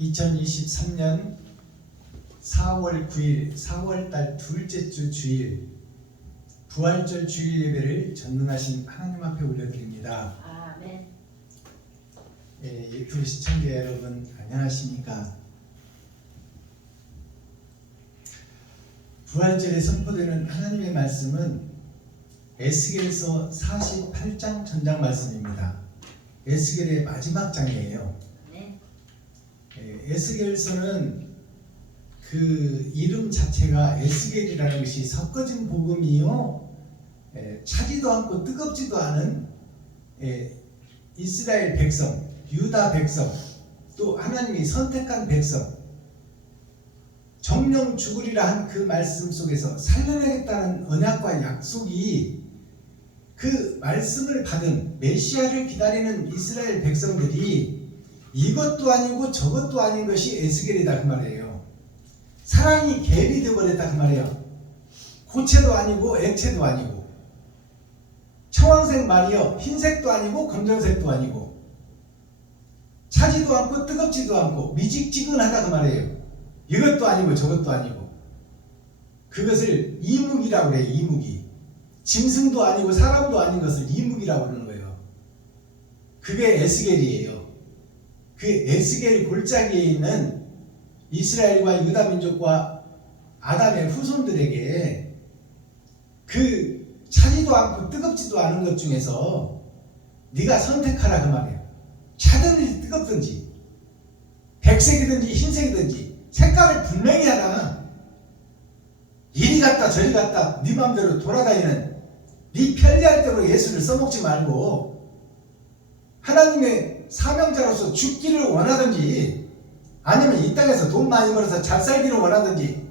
2023년 4월 9일 4월달 둘째 주 주일 부활절 주일 예배를 전능하신 하나님 앞에 올려드립니다. 아멘. 유튜브 시청자 여러분 안녕하십니까? 부활절에 선포되는 하나님의 말씀은 에스겔서 48장 전장 말씀입니다. 에스겔의 마지막 장이에요. 네. 에스겔서는 그 이름 자체가 에스겔이라는 것이 섞어진 복음이요, 차지도 않고 뜨겁지도 않은 이스라엘 백성, 유다 백성, 또 하나님이 선택한 백성, 정령 죽으리라 한 그 말씀 속에서 살려내겠다는 언약과 약속이 그 말씀을 받은 메시아를 기다리는 이스라엘 백성들이 이것도 아니고 저것도 아닌 것이 에스겔이다 그 말이에요. 사랑이 갭이 되어버렸다 그 말이에요. 고체도 아니고 액체도 아니고 청황색 말이요, 흰색도 아니고 검정색도 아니고 차지도 않고 뜨겁지도 않고 미직지근하다 그 말이에요. 이것도 아니고 저것도 아니고 그것을 이묵이라고 그래요. 이묵이 짐승도 아니고 사람도 아닌 것을 이묵이라고 그러는 거예요. 그게 에스겔이에요. 그 에스겔 골짜기에 있는 이스라엘과 유다 민족과 아담의 후손들에게 그 차지도 않고 뜨겁지도 않은 것 중에서 네가 선택하라 그 말이에요. 차든지 뜨겁든지 백색이든지 흰색이든지 색깔을 분명히 하라. 이리 갔다 저리 갔다 네 맘대로 돌아다니는 네 편리할 대로 예수를 써먹지 말고 하나님의 사명자로서 죽기를 원하든지 아니면 이 땅에서 돈 많이 벌어서 잘 살기를 원하든지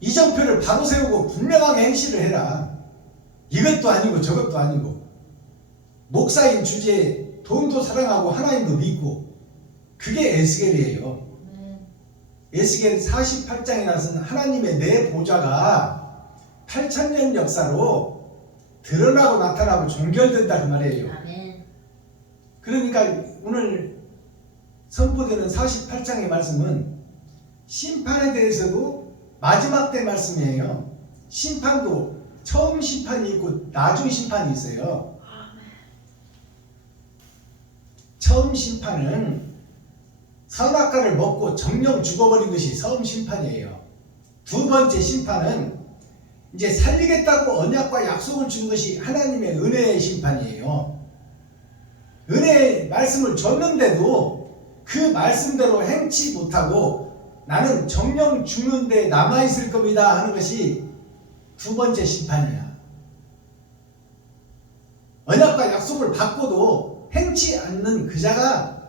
이정표를 바로 세우고 분명하게 행실을 해라. 이것도 아니고 저것도 아니고 목사인 주제에 돈도 사랑하고 하나님도 믿고 그게 에스겔이에요. 에스겔 48장에 나선 하나님의 내 보좌가 8000년 역사로 드러나고 나타나고 종결된다 그 말이에요. 아멘. 그러니까 오늘 선포되는 48장의 말씀은 심판에 대해서도 마지막 때 말씀이에요. 심판도 처음 심판이 있고 나중 심판이 있어요. 처음 심판은 선악과를 먹고 정령 죽어버린 것이 처음 심판이에요. 두 번째 심판은 이제 살리겠다고 언약과 약속을 준 것이 하나님의 은혜의 심판이에요. 은혜의 말씀을 줬는데도 그 말씀대로 행치 못하고 나는 정령 죽는데 남아있을 겁니다 하는 것이 두 번째 심판이야. 언약과 약속을 받고도 행치 않는 그 자가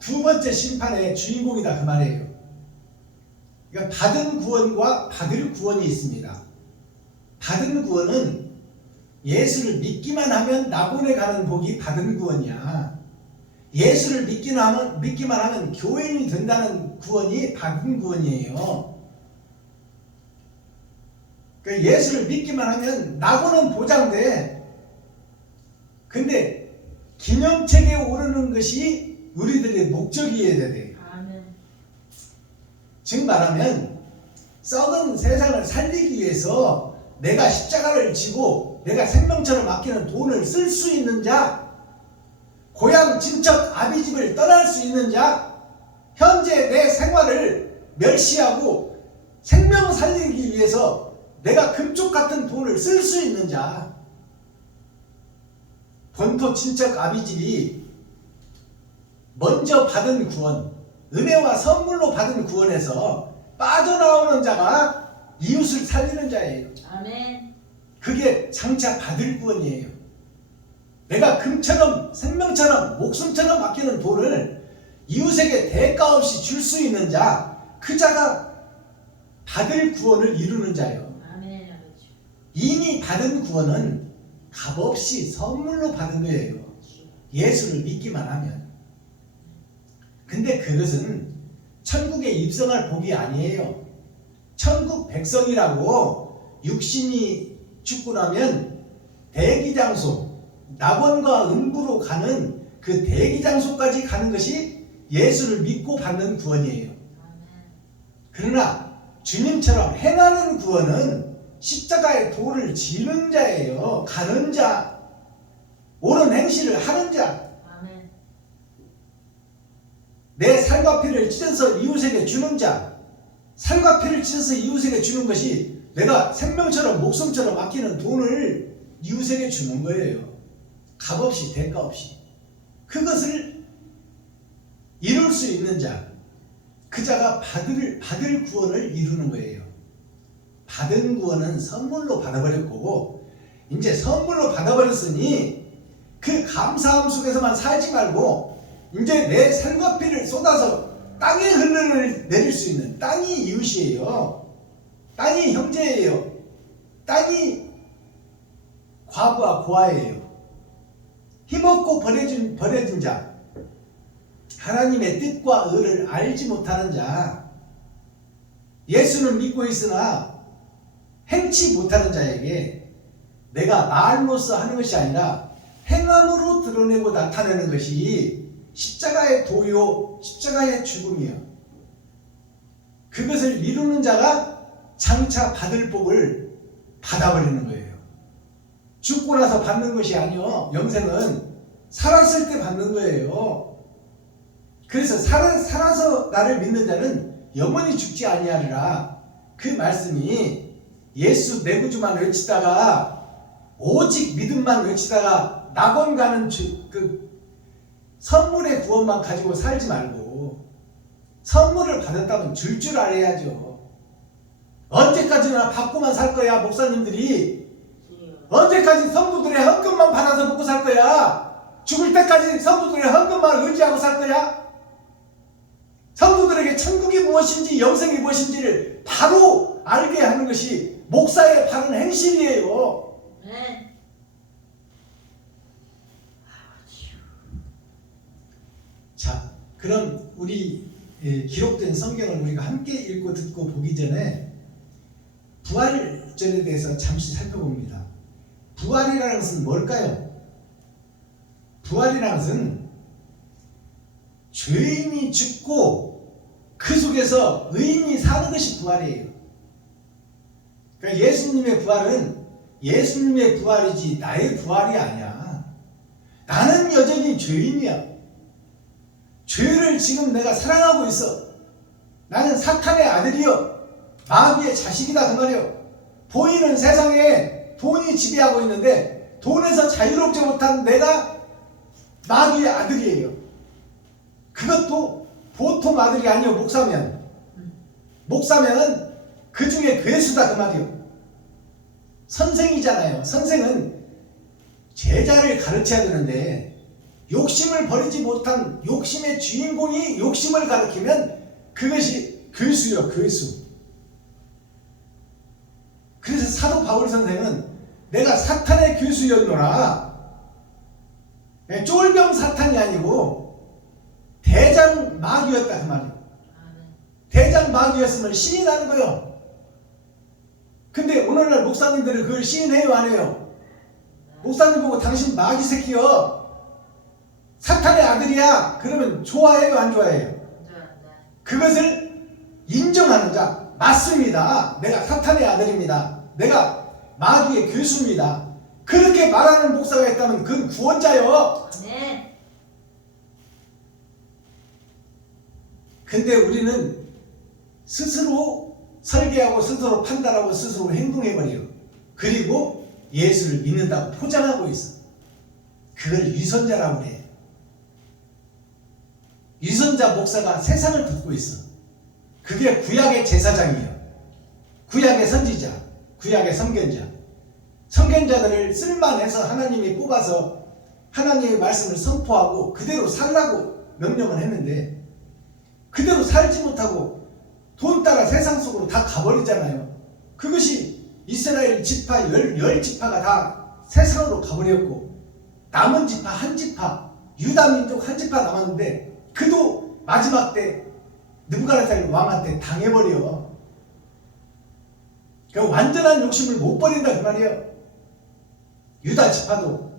두 번째 심판의 주인공이다 그 말이에요. 그러니까 받은 구원과 받을 구원이 있습니다. 받은 구원은 예수를 믿기만 하면 낙원에 가는 복이 받은 구원이야. 예수를 믿기만 하면 교인이 된다는 구원이 받은 구원이에요. 그러니까 예수를 믿기만 하면 낙원은 보장돼. 근데 기념책에 오르는 것이 우리들의 목적이어야 돼. 아멘. 즉 말하면 썩은 세상을 살리기 위해서 내가 십자가를 지고 내가 생명처럼 아끼는 돈을 쓸 수 있는 자, 고향 친척 아비집을 떠날 수 있는 자, 현재 내 생활을 멸시하고 생명 살리기 위해서 내가 금쪽 같은 돈을 쓸 수 있는 자, 본토 친척 아비집이 먼저 받은 구원, 은혜와 선물로 받은 구원에서 빠져나오는 자가 이웃을 살리는 자예요. 아멘. 그게 장차 받을 구원이에요. 내가 금처럼 생명처럼 목숨처럼 아끼는 돈을 이웃에게 대가 없이 줄 수 있는 자, 그 자가 받을 구원을 이루는 자예요. 아멘. 아버지. 이미 받은 구원은 값없이 선물로 받은 거예요. 예수를 믿기만 하면. 근데 그것은 천국에 입성할 복이 아니에요. 천국 백성이라고 육신이 죽고 나면 대기장소, 낙원과 음부로 가는 그 대기장소까지 가는 것이 예수를 믿고 받는 구원이에요. 그러나 주님처럼 행하는 구원은 십자가의 도를 지는 자예요. 가는 자, 옳은 행실을 하는 자. 내 살과 피를 찢어서 이웃에게 주는 자. 살과 피를 찢어서 이웃에게 주는 것이 내가 생명처럼 목숨처럼 아끼는 돈을 이웃에게 주는 거예요. 값없이 대가 없이. 그것을 이룰 수 있는 자, 그 자가 받을 구원을 이루는 거예요. 받은 구원은 선물로 받아버렸고, 이제 선물로 받아버렸으니 그 감사함 속에서만 살지 말고 이제 내 살과 피를 쏟아서 땅에 흘러내릴 수 있는, 땅이 이웃이에요. 땅이 형제예요. 땅이 과부와 고아예요. 힘없고 버려진 자, 하나님의 뜻과 의를 알지 못하는 자, 예수는 믿고 있으나 행치 못하는 자에게 내가 말로써 하는 것이 아니라 행함으로 드러내고 나타내는 것이 십자가의 도요, 십자가의 죽음이요. 그것을 이루는 자가 장차 받을 복을 받아버리는 거예요. 죽고 나서 받는 것이 아니요, 영생은 살았을 때 받는 거예요. 그래서 살아서 나를 믿는 자는 영원히 죽지 아니하리라. 그 말씀이 예수 내 구주만 외치다가, 오직 믿음만 외치다가 낙원 가는 그 선물의 구원만 가지고 살지 말고 선물을 받았다면 줄 알아야죠. 언제까지나 받고만 살 거야. 목사님들이 언제까지 성도들의 헌금만 받아서 먹고 살 거야? 죽을 때까지 성도들의 헌금만 의지하고 살 거야? 성도들에게 천국이 무엇인지 영생이 무엇인지를 바로 알게 하는 것이 목사의 바른 행실이에요. 네. 자, 그럼 우리 기록된 성경을 우리가 함께 읽고 듣고 보기 전에 부활절에 대해서 잠시 살펴봅니다. 부활이라는 것은 뭘까요? 부활이라는 것은 죄인이 죽고 그 속에서 의인이 사는 것이 부활이에요. 그러니까 예수님의 부활은 예수님의 부활이지 나의 부활이 아니야. 나는 여전히 죄인이야. 죄를 지금 내가 사랑하고 있어. 나는 사탄의 아들이요, 마귀의 자식이다 그 말이요. 보이는 세상에 돈이 지배하고 있는데 돈에서 자유롭지 못한 내가 마귀의 아들이에요. 그것도 보통 아들이 아니요, 목사면은 그 중에 괴수다 그 말이요. 선생이잖아요. 선생은 제자를 가르쳐야 되는데 욕심을 버리지 못한 욕심의 주인공이 욕심을 가르치면 그것이 괴수요, 괴수. 그래서 사도 바울 선생은 내가 사탄의 괴수였노라. 쫄병 사탄이 아니고 대장 마귀였다 그 말이에요. 대장 마귀였으면 시인하는 거예요. 근데 오늘날 목사님들은 그걸 시인해요, 안 해요? 목사님 보고 당신 마귀 새끼요, 사탄의 아들이야, 그러면 좋아해요, 안 좋아해요? 그것을 인정하는 자, 맞습니다. 내가 사탄의 아들입니다. 내가 마귀의 괴수입니다. 그렇게 말하는 목사가 있다면 그건 구원자요. 네. 근데 우리는 스스로 설계하고 스스로 판단하고 스스로 행동해버려요. 그리고 예수를 믿는다고 포장하고 있어. 그걸 위선자라고 해. 위선자 목사가 세상을 듣고 있어. 그게 구약의 제사장이에요. 구약의 선지자, 구약의 선견자. 선견자들을 쓸만해서 하나님이 뽑아서 하나님의 말씀을 선포하고 그대로 살라고 명령을 했는데 그대로 살지 못하고 돈 따라 세상 속으로 다 가버리잖아요. 그것이 이스라엘 지파 열 지파가 다 세상으로 가버렸고 남은 지파 한 지파, 유다 민족 한 지파 남았는데 그도 마지막 때 느부갓네살 왕한테 당해버려. 그 완전한 욕심을 못 버린다 그 말이에요. 유다 지파도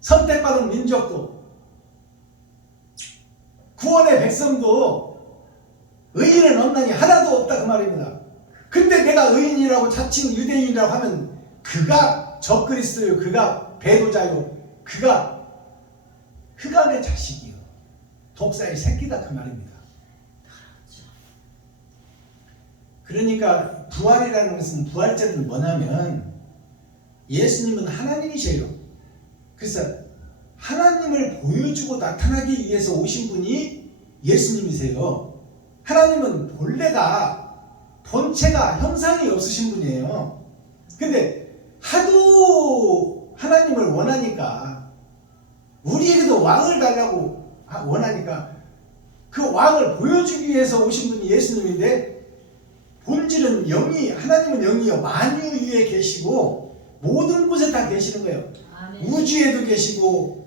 선택받은 민족도 구원의 백성도 의인은 없나니 하나도 없다 그 말입니다. 근데 내가 의인이라고 자칭 유대인이라고 하면 그가 적그리스도요, 그가 배도자요, 그가 흑암의 자식이요, 독사의 새끼다 그 말입니다. 그러니까 부활이라는 것은, 부활절은 뭐냐면 예수님은 하나님이셔요. 그래서 하나님을 보여주고 나타나기 위해서 오신 분이 예수님이세요. 하나님은 본체가 형상이 없으신 분이에요. 근데 하도 하나님을 원하니까, 우리에게도 왕을 달라고 원하니까 그 왕을 보여주기 위해서 오신 분이 예수님인데, 본질은 영이, 하나님은 영이요 만유 위에 계시고 모든 곳에 다 계시는 거예요. 아멘. 우주에도 계시고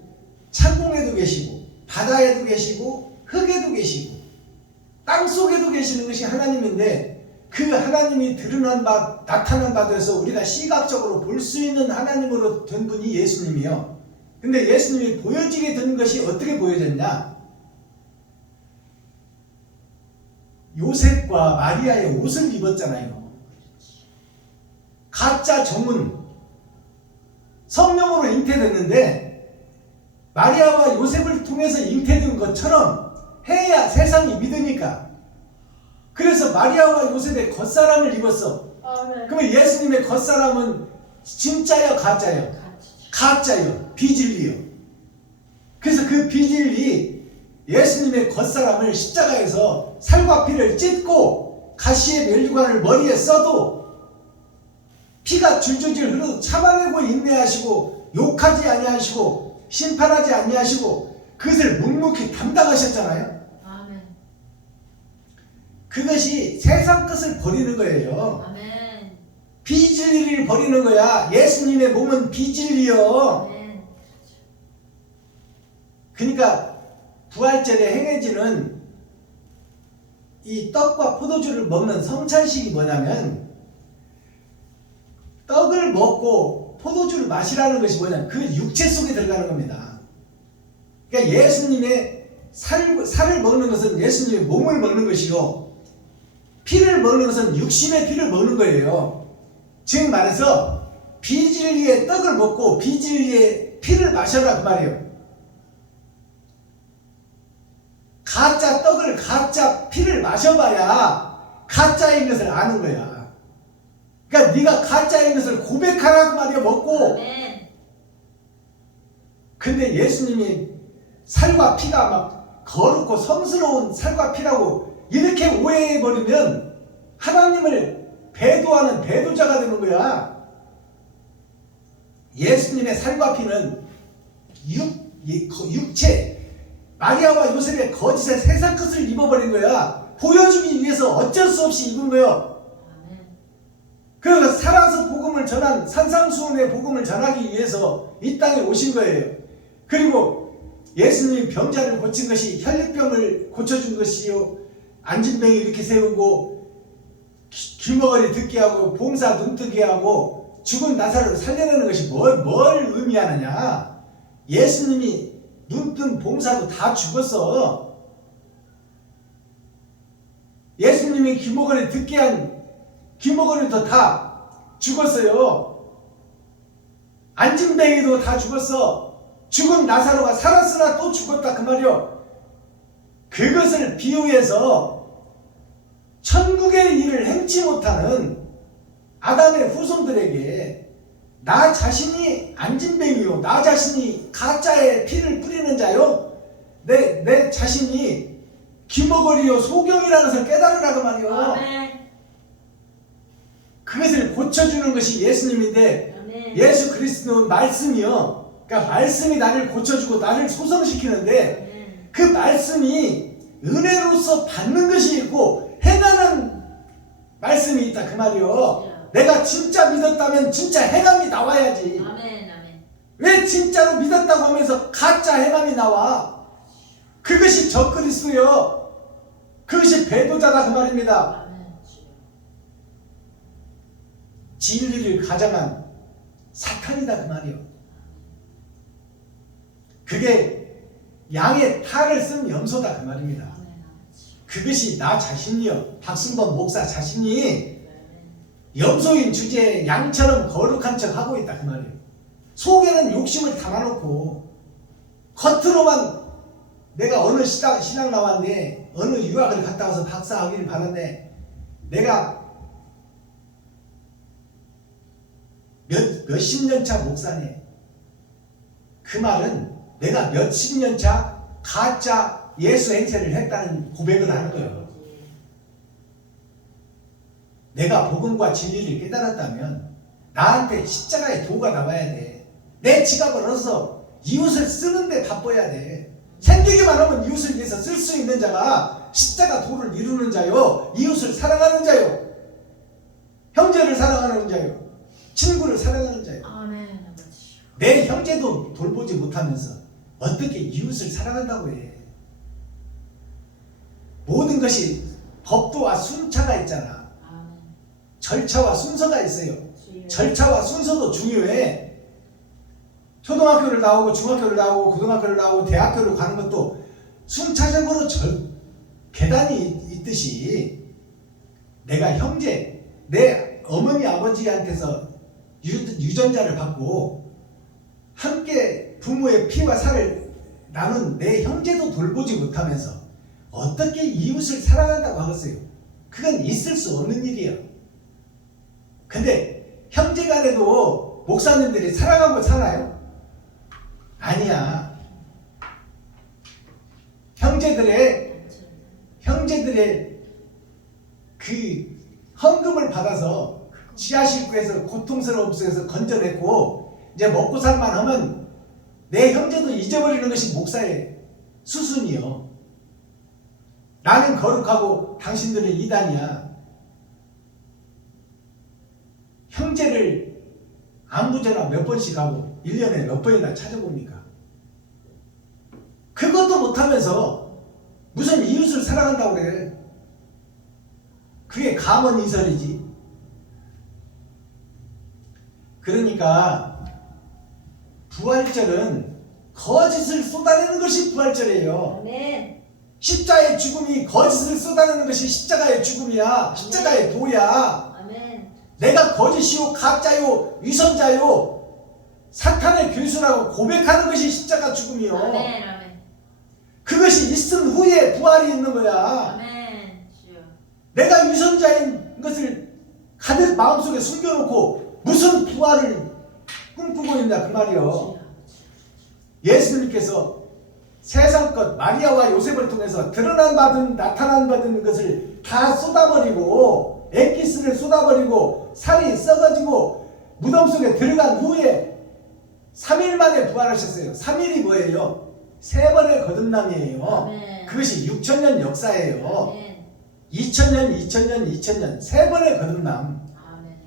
창공에도 계시고 바다에도 계시고 흙에도 계시고 땅속에도 계시는 것이 하나님인데, 그 하나님이 나타난 바 되어서 우리가 시각적으로 볼 수 있는 하나님으로 된 분이 예수님이요. 근데 예수님이 보여지게 된 것이 어떻게 보여졌냐? 요셉과 마리아의 옷을 입었잖아요. 가짜 정은 성령으로 잉태됐는데, 마리아와 요셉을 통해서 잉태된 것처럼 해야 세상이 믿으니까. 그래서 마리아와 요셉의 겉사람을 입었어. 그러면 예수님의 겉사람은 진짜요, 가짜요? 가짜요, 비진리요. 그래서 그 비진리, 예수님의 겉사람을 십자가에서 살과 피를 찢고 가시의 면류관을 머리에 써도 피가 줄줄줄 흘러도 참아내고 인내하시고 욕하지 아니하시고 심판하지 아니하시고 그것을 묵묵히 담당하셨잖아요. 아멘. 그것이 세상 것을 버리는 거예요. 아멘. 비진리를 버리는 거야. 예수님의 몸은 비진리요. 아멘. 그러니까 부활절에 행해지는 이 떡과 포도주를 먹는 성찬식이 뭐냐면, 떡을 먹고 포도주를 마시라는 것이 뭐냐면 그 육체 속에 들어가는 겁니다. 그러니까 예수님의 살을 먹는 것은 예수님의 몸을 먹는 것이요, 피를 먹는 것은 육신의 피를 먹는 거예요. 즉 말해서 비진리의 떡을 먹고 비진리의 피를 마셔라 그 말이에요. 가짜 떡을, 가짜 피를 마셔봐야 가짜인 것을 아는 거야. 그러니까 네가 가짜인 것을 고백하라고 말이야, 먹고. 아멘. 근데 예수님이 살과 피가 막 거룩고 성스러운 살과 피라고 이렇게 오해해버리면 하나님을 배도하는 배도자가 되는 거야. 예수님의 살과 피는 육체, 마리아와 요셉의 거짓의 세상 것을 입어버린 거야. 보여주기 위해서 어쩔 수 없이 입은 거예요. 그래서 살아서 복음을 전한, 산상수훈의 복음을 전하기 위해서 이 땅에 오신 거예요. 그리고 예수님이 병자를 고친 것이, 혈류병을 고쳐준 것이요, 안진뱅이 이렇게 세우고 귀머거리 듣게 하고 봉사 눈뜨게 하고 죽은 나사로를 살려내는 것이 뭘 의미하느냐. 예수님이 눈뜬 봉사도 다 죽었어. 예수님이 귀머거리 듣게 한 귀머거리도 다 죽었어요. 안진뱅이도 다 죽었어. 죽은 나사로가 살았으나 또 죽었다 그 말이요. 그것을 비유해서 천국의 일을 행치 못하는 아담의 후손들에게 나 자신이 안진뱅이요, 나 자신이 가짜의 피를 뿌리는 자요, 내 자신이 귀머거리요 소경이라는 것을 깨달으라고 말이요. 아멘. 그것을 고쳐주는 것이 예수님인데, 아멘. 예수 그리스도는 말씀이요, 그러니까 말씀이 나를 고쳐주고 나를 소성시키는데, 아멘. 그 말씀이 은혜로서 받는 것이 있고 행하는 말씀이 있다 그 말이요. 내가 진짜 믿었다면 진짜 행함이 나와야지. 아멘, 아멘. 왜 진짜로 믿었다고 하면서 가짜 행함이 나와? 그것이 적그리스도요, 그것이 배도자다 그 말입니다. 아멘. 진리를 가장한 사탄이다 그 말이요. 그게 양의 탈을 쓴 염소다 그 말입니다. 아멘 아버지. 그것이 나 자신이요, 박승범 목사 자신이 네. 염소인 주제에 양처럼 거룩한 척 하고 있다 그 말이에요. 속에는 욕심을 담아놓고 겉으로만 내가 어느 신학 나왔네, 어느 유학을 갔다 와서 박사학위를 받았네, 내가 몇십 년 차 목사네. 그 말은 내가 몇십 년 차 가짜 예수 행세를 했다는 고백을 하는 거예요. 내가 복음과 진리를 깨달았다면 나한테 십자가의 도가 나와야 돼. 내 지갑을 얻어서 이웃을 쓰는데 바빠야 돼. 생기기만 하면 이웃을 위해서 쓸 수 있는 자가 십자가 도를 이루는 자요, 이웃을 사랑하는 자요, 형제를 사랑하는 자요, 친구를 사랑하는 자요. 아멘 아버지. 내 형제도 돌보지 못하면서 어떻게 이웃을 사랑한다고 해. 모든 것이 법도와 순차가 있잖아. 아멘. 절차와 순서가 있어요. 주여. 절차와 순서도 중요해. 초등학교를 나오고 중학교를 나오고 고등학교를 나오고 대학교를 가는 것도 순차적으로 계단이 있듯이 내가 형제, 내 어머니 아버지한테서 유전자를 받고 함께 부모의 피와 살을 나눈 내 형제도 돌보지 못하면서 어떻게 이웃을 사랑한다고 하겠어요? 그건 있을 수 없는 일이에요. 근데 형제간에도 목사님들이 사랑하고 사나요? 아니야. 형제들의 그 헌금을 받아서 지하실구에서 고통스러운 속에서 건져냈고 이제 먹고 살만 하면 내 형제도 잊어버리는 것이 목사의 수순이요. 나는 거룩하고 당신들은 이단이야. 형제를 안부전화 몇 번씩 하고 1년에 몇 번이나 찾아봅니까? 그것도 못하면서 무슨 이웃을 사랑한다고 그래. 그게 가문이설이지. 그러니까 부활절은 거짓을 쏟아내는 것이 부활절이에요. 아멘. 십자가의 죽음이 거짓을 쏟아내는 것이 십자가의 죽음이야. 십자가의 도야. 아멘. 내가 거짓이요, 가짜요, 위선자요, 사탄의 교수라고 고백하는 것이 십자가 죽음이요. 아멘. 아멘. 그것이 있은 후에 부활이 있는 거야. 아멘. 주여. 내가 위선자인 것을 가득 마음속에 숨겨놓고 무슨 부활을 꿈꾸고 있냐 그 말이요. 주여. 예수님께서 세상 것 마리아와 요셉을 통해서 나타난 받은 것을 다 쏟아버리고 엑기스를 쏟아버리고 살이 썩어지고 무덤 속에 들어간 후에 3일 만에 부활하셨어요. 3일이 뭐예요? 3번의 거듭남이에요. 아멘. 그것이 6천년 역사예요. 아멘. 2000년, 2000년, 2000년 3번의 거듭남. 아멘.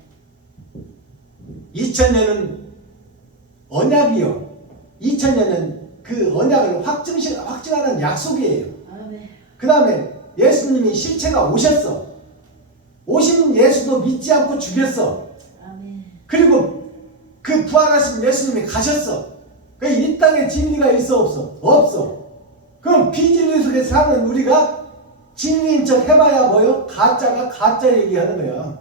2000년은 언약이요. 2000년은 그 언약을 확증하는 약속이에요. 아멘. 그 다음에 예수님이 실체가 오셨어. 오신 예수도 믿지 않고 죽였어. 아멘. 그리고 그 부활하신 예수님이 가셨어. 이 땅에 진리가 있어 없어? 없어. 그럼 비진리 속에 사는 우리가 진리인 척 해봐야 뭐요? 가짜가 가짜 얘기하는 거야.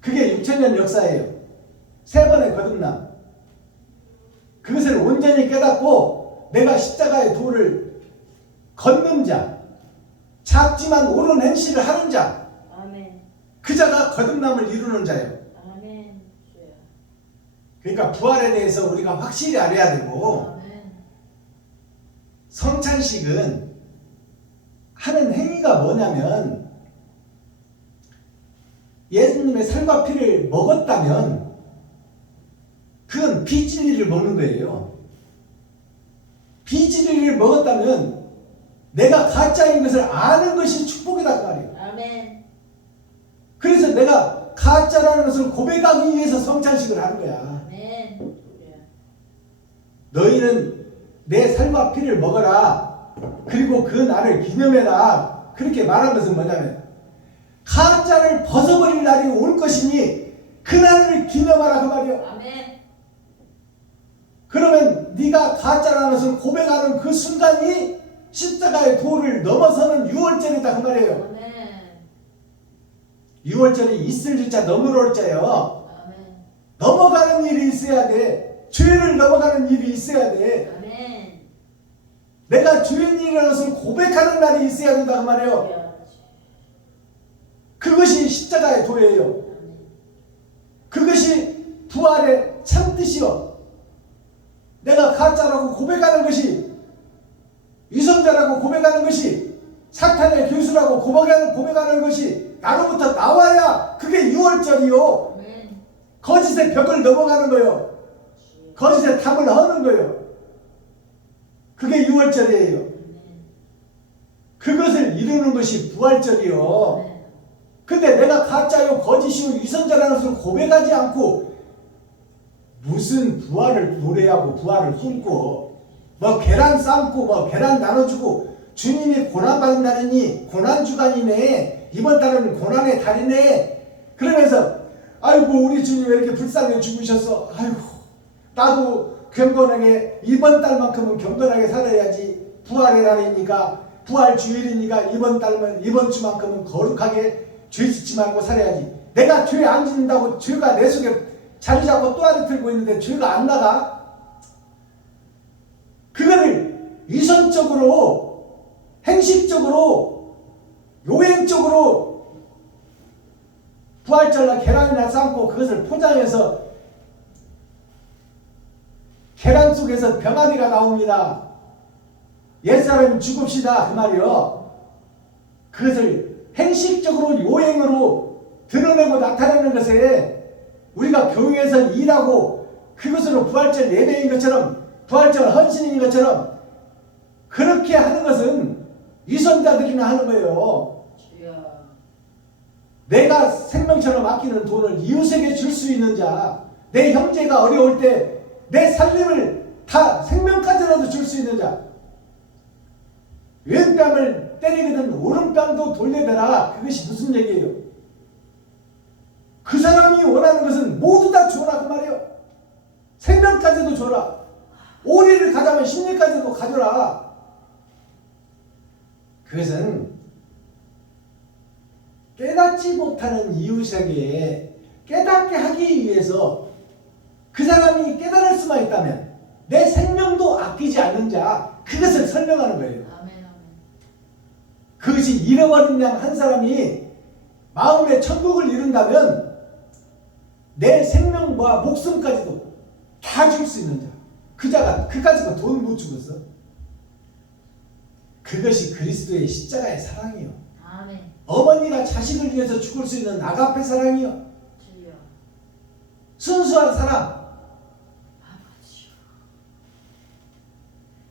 그게 6천년 역사예요. 3번의 거듭남. 그것을 온전히 깨닫고 내가 십자가의 도를 걷는 자, 작지만 옳은 행실을 하는 자, 아멘. 그 자가 거듭남을 이루는 자예요. 아멘. 주여. 그러니까 부활에 대해서 우리가 확실히 알아야 되고, 아멘. 성찬식은 하는 행위가 뭐냐면 예수님의 살과 피를 먹었다면 그건 비진리를 먹는 거예요. 비진리를 먹었다면 내가 가짜인 것을 아는 것이 축복이다 그 말이에요. 아멘. 그래서 내가 가짜라는 것을 고백하기 위해서 성찬식을 하는 거야. 아멘. 주여. 너희는 내 살과 피를 먹어라. 그리고 그 날을 기념해라. 그렇게 말한 것은 뭐냐면 가짜를 벗어버릴 날이 올 것이니 그 날을 기념하라 그 말이에요. 아멘. 그러면 네가 가짜라는 것을 고백하는 그 순간이 십자가의 도를 넘어서는 유월절이다 그 말이에요. 아멘. 유월절이 있을 유자 넘어올 자요. 아멘. 넘어가는 일이 있어야 돼. 죄를 넘어가는 일이 있어야 돼. 아멘. 내가 죄인이라는 것을 고백하는 날이 있어야 된다 그 말이에요. 주여. 그것이 십자가의 도예요. 아멘. 그것이 부활의 참뜻이요. 내가 가짜라고 고백하는 것이, 위선자라고 고백하는 것이, 사탄의 교수라고 고백하는 것이 나로부터 나와야 그게 유월절이요. 아멘. 거짓의 벽을 넘어가는 거예요. 주여. 거짓의 탑을 허는 거예요. 그게 유월절이에요. 아멘. 그것을 이루는 것이 부활절이요. 아멘. 근데 내가 가짜요, 거짓이요, 위선자라는 것을 고백하지 않고 무슨 부활을 노래하고 부활을 품고 뭐 계란 삶고 뭐 계란 나눠주고 주님이 고난받은 날이니 고난주간이네, 이번 달은 고난의 달이네, 그러면서 아이고 우리 주님 왜 이렇게 불쌍해 죽으셨어, 아이고 나도 경건하게 이번 달만큼은 경건하게 살아야지, 부활의 날이니까 부활 주일이니까 이번 주만큼은 거룩하게 죄 짓지 말고 살아야지. 내가 죄 안 짓는다고 죄가 내 속에 자리 잡고 또아리 틀고 있는데 죄가 안 나가? 그거를 위선적으로, 행식적으로, 요행적으로 부활절날 계란이나 삶고 그것을 포장해서 계란 속에서 병아리가 나옵니다. 옛사람이 죽읍시다 그 말이요. 그것을 행식적으로 요행으로 드러내고 나타내는 것에 우리가 교회에서 일하고 그것으로 부활절 예배인 것처럼, 부활절 헌신인 것처럼 그렇게 하는 것은 위선자들이나 하는 거예요. 주여. 내가 생명처럼 아끼는 돈을 이웃에게 줄 수 있는 자, 내 형제가 어려울 때 내 살림을 다 생명까지라도 줄 수 있는 자, 왼뺨을 때리거든 오른뺨도 돌려대라. 그것이 무슨 얘기예요? 그 사람이 원하는 것은 모두 다 줘라 그 말이에요. 생명까지도 줘라. 오리를 가자면 심리까지도 가져라. 그것은 깨닫지 못하는 이웃에게 깨닫게 하기 위해서 그 사람이 깨달을 수만 있다면 내 생명도 아끼지 않는 자, 그것을 설명하는 거예요. 아멘. 아멘. 그것이 잃어버린 양 한 사람이 마음의 천국을 이룬다면 내 생명과 목숨까지도 다 줄 수 있는 자, 그 자가 그까지도 돈 못 주겠어. 그것이 그리스도의 십자가의 사랑이요. 아멘. 어머니가 자식을 위해서 죽을 수 있는 아가페 사랑이요. 주여. 순수한 사랑. 아버지요.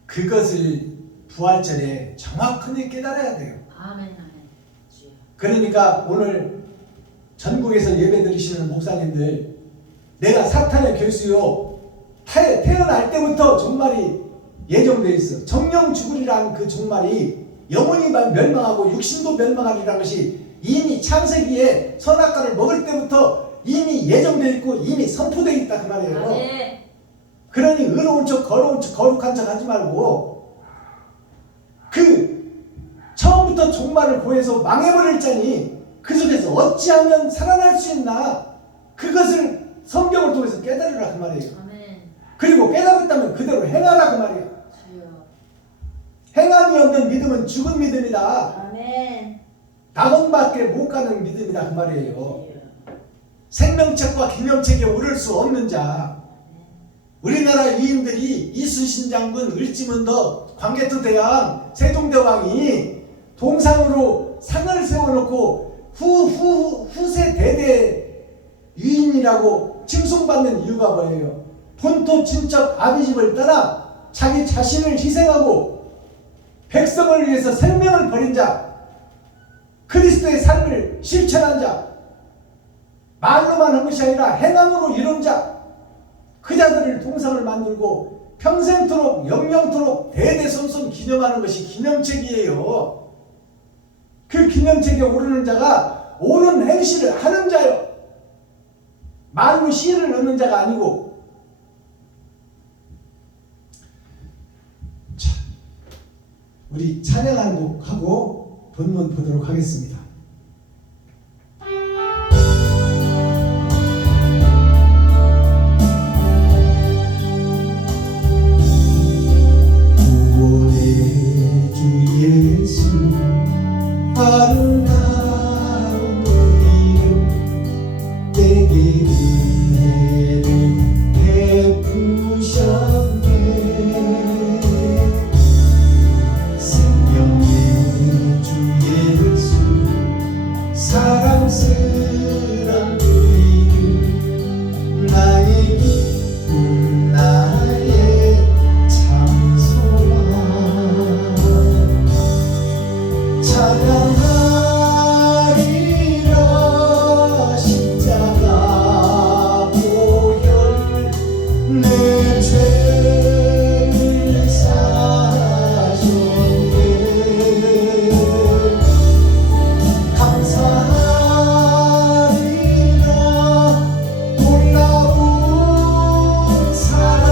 그것을 부활절에 정확하게 깨달아야 돼요. 아멘. 아멘. 주여. 그러니까 오늘 전국에서 예배 드리시는 목사님들, 내가 사탄의 교수요, 태어날 때부터 종말이 예정되어 있어. 정령 죽으리라는 그 종말이 영혼이 멸망하고 육신도 멸망하리라는 것이 이미 창세기에 선악과를 먹을 때부터 이미 예정되어 있고 이미 선포되어 있다 그 말이에요. 아멘. 그러니 의로운 척 거룩한 척 하지 말고 그 처음부터 종말을 고해서 망해버릴 자니 그 속에서 어찌하면 살아날 수 있나, 그것을 성경을 통해서 깨달으라 그 말이에요. 아멘. 그리고 깨달았다면 그대로 행하라 그 말이에요. 주여. 행함이 없는 믿음은 죽은 믿음이다. 아멘. 낙원밖에 못 가는 믿음이다 그 말이에요. 주여. 생명책과 기념책에 오를 수 없는 자, 아멘. 우리나라 위인들이 이순신 장군, 을지문덕, 광개토대왕, 세종대왕이 동상으로 상을 세워놓고 후세 대대 위인이라고 칭송받는 이유가 뭐예요? 본토 친척 아비집을 떠나 자기 자신을 희생하고 백성을 위해서 생명을 버린 자, 그리스도의 삶을 실천한 자, 말로만 한 것이 아니라 행함으로 이룬 자, 그 자들을 동상을 만들고 평생토록 영영토록 대대손손 기념하는 것이 기념책이에요. 그 기념책에 오르는 자가 옳은 행실을 하는 자요. 말로 시를 넣는 자가 아니고 우리 찬양하는 곡하고 본문 보도록 하겠습니다. 구원의 주 예수 아름다운 이름 내게 은혜를 베푸셨네. 생명의 주 예수 사랑스런 그 이름 나의 기쁨 나의 참 소망 찬양하리라 십자가 보혈 내 죄를 사하셨네. 감사하리라 놀라운 사랑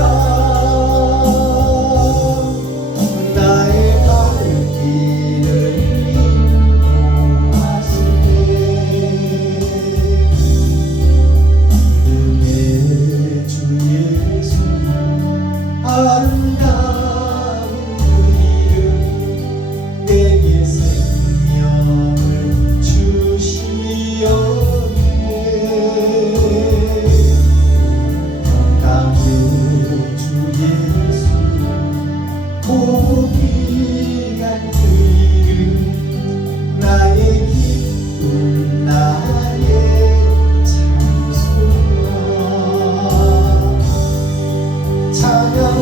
나의 갈 길을 인도하시네. 믿음의 주 예수 아름다운 그 이름 내게 생명을 주시었네. 영광의 주 예수 고귀한 그 이름 나의 기쁨 나의 참 소망 찬양하리라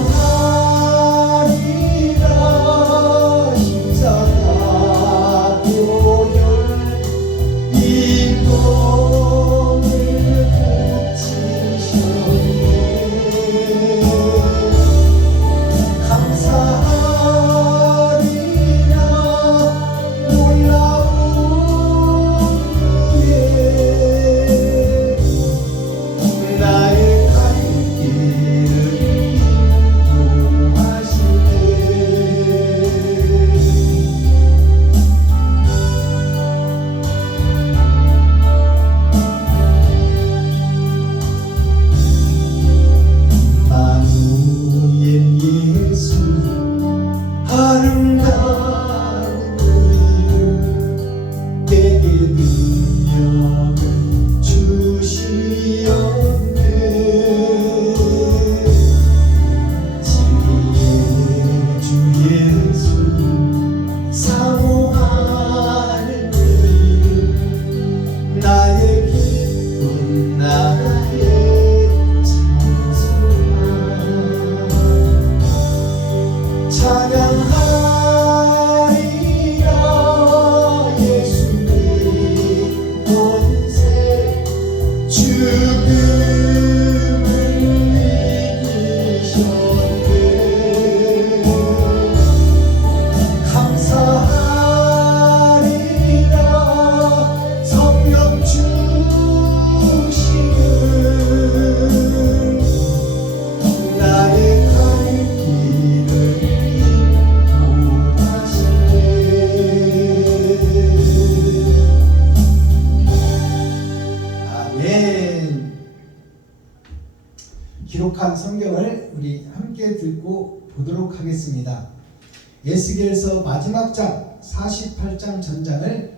십자가 보혈 인공을 붙이셨네. 감사하리라 놀라운 은혜 나의 갈 길을 인도하시네. 마누엘 예수 아름다운 그 이름 내게 능력을 주시었네. 진리의 주 예수 사모하는 그 이름 나의 기쁨 나의 참 소망 찬양하리라 예수님 권세 죽음을 이기셨네. 감사하리라 성령 주시는 나의 갈 길을 인도하시네. 아멘. 기록한 성경을 우리 함께 듣고 보도록 하겠습니다. 에스겔서 마지막 장 48장 전장을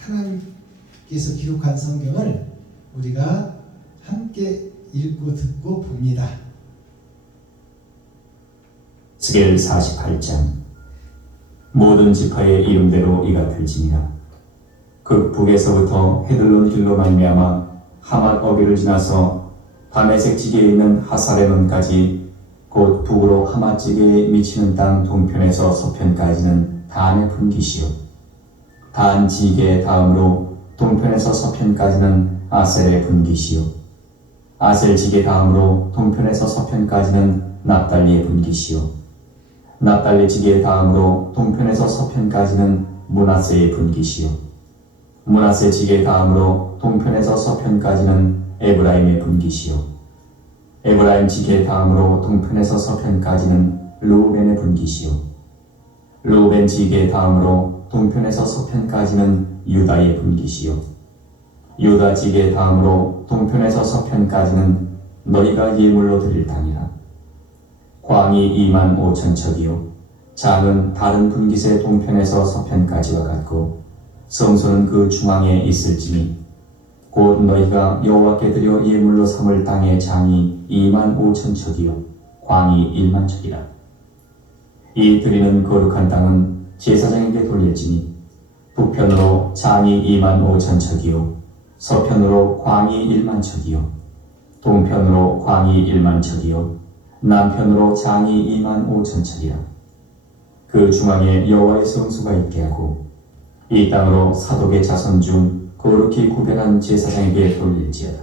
하나님께서 기록한 성경을 우리가 함께 읽고 듣고 봅니다. 에스겔 48장. 모든 지파의 이름대로 이가 들지니라. 극북에서부터 헤들론 길로 말미암아 하맛 어귀를 지나서 다메섹 지게에 있는 하사레논까지 곧 북으로 하맛 지게에 미치는 땅 동편에서 서편까지는 단의 분기시요. 단 지게 다음으로 동편에서 서편까지는 아셀의 분기시요. 아셀 지게 다음으로 동편에서 서편까지는 납달리의 분기시요. 납달리 지게 다음으로 동편에서 서편까지는 므낫세의 분기시요. 므낫세 지게 다음으로 동편에서 서편까지는 에브라임의 분기시요. 에브라임 지게 다음으로 동편에서 서편까지는 르우벤의 분기시요. 르우벤 지게 다음으로 동편에서 서편까지는 유다의 분깃이요 유다 지게 다음으로 동편에서 서편까지는 너희가 예물로 드릴 땅이라. 광이 2만 5천 척이요 장은 다른 분깃의 동편에서 서편까지와 같고 성소는 그 중앙에 있을지니 곧 너희가 여호와께 드려 예물로 삼을 땅의 장이 2만 5천 척이요 광이 1만 척이라. 이 드리는 거룩한 땅은 제사장에게 돌릴지니 북편으로 장이 2만 5천 척이요 서편으로 광이 1만 척이요 동편으로 광이 1만 척이요 남편으로 장이 2만 5천 척이라. 그 중앙에 여호와의 성소가 있게 하고 이 땅으로 사독의 자손 중 거룩히 구별한 제사장에게 돌릴지어다.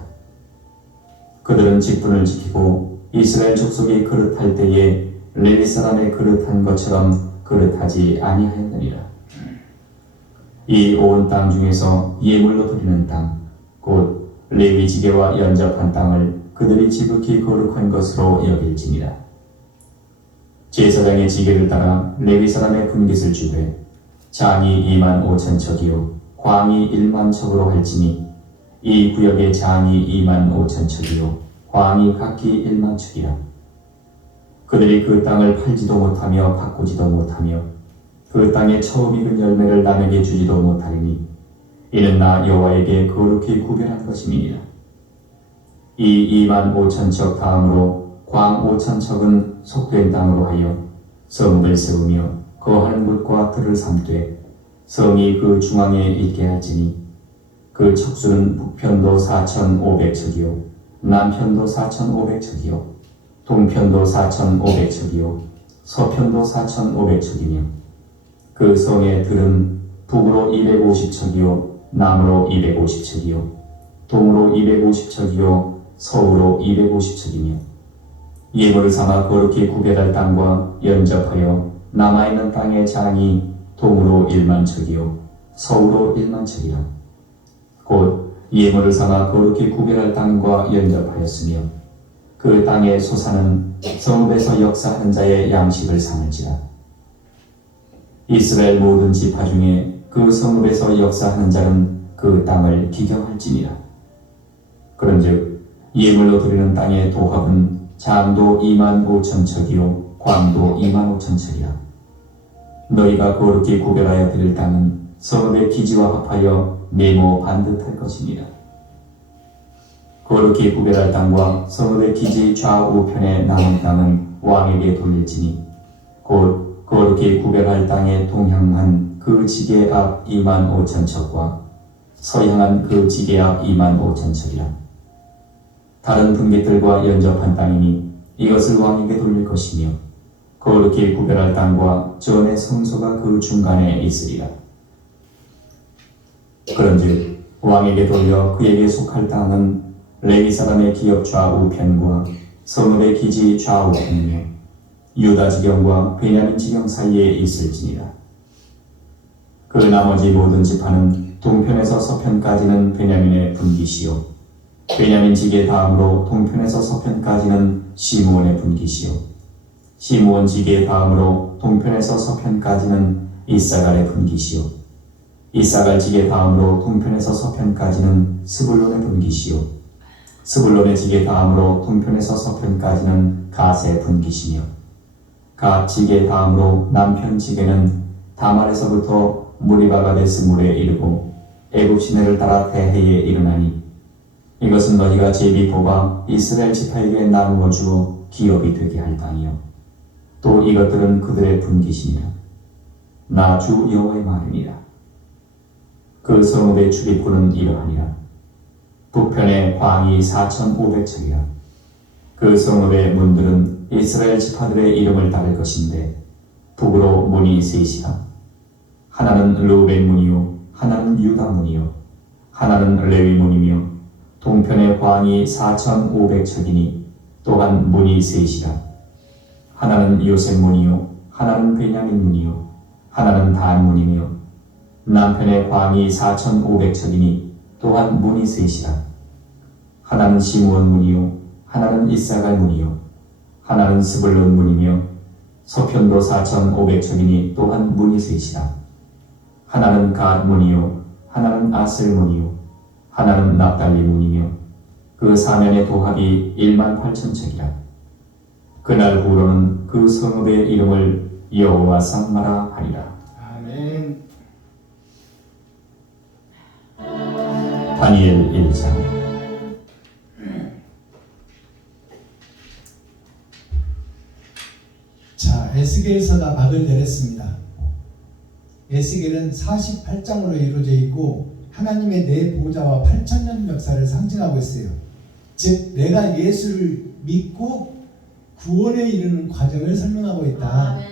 그들은 직분을 지키고 이스라엘 족속이 그릇할 때에 레위 사람의 그릇한 것처럼 그릇하지 아니하였느니라. 이 온 땅 중에서 예물로 드리는 땅, 곧 레위 지게와 연접한 땅을 그들이 지극히 거룩한 것으로 여길지니라. 제사장의 지게를 따라 레위 사람의 분깃을 주되 장이 2만 5천 척이요 광이 1만 척으로 할지니 이 구역의 장이 2만 5천 척이요 광이 각기 1만 척이라. 그들이 그 땅을 팔지도 못하며 바꾸지도 못하며 그 땅에 처음 익은 열매를 남에게 주지도 못하리니 이는 나 여호와에게 거룩히 구별한 것임이니라. 이 2만 5천 척 다음으로 광 5천 척은 속된 땅으로 하여 성읍을 세우며 거하는 곳과 들을 삼되 성이 그 중앙에 있게 할지니 그 척수는 북편도 4,500척이요 남편도 4,500척이요 동편도 4,500척이요 서편도 4,500척이며 그 성의 들은 북으로 250척이요 남으로 250척이요 동으로 250척이요 서우로 250척이며 예물을 삼아 거룩히 구별할 땅과 연접하여 남아있는 땅의 장이 동으로 1만 척이요 서우로 1만 척이라. 곧 예물을 삼아 거룩히 구별할 땅과 연접하였으며 그 땅의 소산은 성읍에서 역사하는 자의 양식을 삼을지라. 이스라엘 모든 지파 중에 그 성읍에서 역사하는 자는 그 땅을 기경할지니라. 그런즉 예물로 드리는 땅의 도합은 장도 2만 5천 척이요 광도 2만 5천 척이라. 너희가 거룩히 구별하여 드릴 땅은 성읍의 기지와 합하여 네모 반듯할 것이니라. 거룩히 구별할 땅과 성읍의 기지 좌우편에 남은 땅은 왕에게 돌릴지니 곧 거룩히 구별할 땅에 동향한 그 지게 앞 2만 5천 척과 서향한 그 지게 앞 2만 5천 척이라. 다른 분깃들과 연접한 땅이니 이것을 왕에게 돌릴 것이며 거룩히 구별할 땅과 전의 성소가 그 중간에 있으리라. 그런즉 왕에게 돌려 그에게 속할 땅은 레위 사람의 기업 좌우편과 성읍의 기지 좌우편이며 유다 지경과 베냐민 지경 사이에 있을지니라. 그 나머지 모든 지파는 동편에서 서편까지는 베냐민의 분깃이요 베냐민 지게 다음으로 동편에서 서편까지는 시므온의 분깃이요 시므온 지게 다음으로 동편에서 서편까지는 이사갈의 분깃이요 이사갈 지게 다음으로 동편에서 서편까지는 스불론의 분깃이요 스불론의 지게 다음으로 동편에서 서편까지는 갓의 분깃이며 갓 지게 다음으로 남편 지게는 다말에서부터 무리바가데스 물에 이르고 애굽 시내를 따라 대해에 이르나니 이것은 너희가 제비 뽑아 이스라엘 지파에게 나누어 주어 기업이 되게 할 땅이요 또 이것들은 그들의 분깃이니라. 나 주 여호와의 말이니라. 그 성읍의 출입구는 이러하니라. 북편에 광이 4,500척이라. 그 성읍의 문들은 이스라엘 지파들의 이름을 따를 것인데 북으로 문이 셋이라. 하나는 르우벤 문이요 하나는 유다 문이요 하나는 레위 문이며 동편의 광이 4,500척이니 또한 문이 셋이라. 하나는 요셉 문이요 하나는 베냐민 문이요 하나는 단 문이며 남편의 광이 4,500척이니 또한 문이 셋이라. 하나는 시므온 문이요 하나는 이사갈 문이요 하나는 스불론 문이며 서편도 4,500척이니 또한 문이 셋이라. 하나는 갓 문이요 하나는 아셀 문이요 하나는 납달리 문이며 그 사면의 도합이 18,000척이라. 그날 후로는 그 성읍의 이름을 여호와 상마라 하리라. 아멘. 다니엘 1장. 자, 에스겔서가 막을 내렸습니다. 에스겔은 48장으로 이루어져 있고 하나님의 내 보좌와 8,000년 역사를 상징하고 있어요. 즉 내가 예수를 믿고 구원에 이르는 과정을 설명하고 있다. 아멘.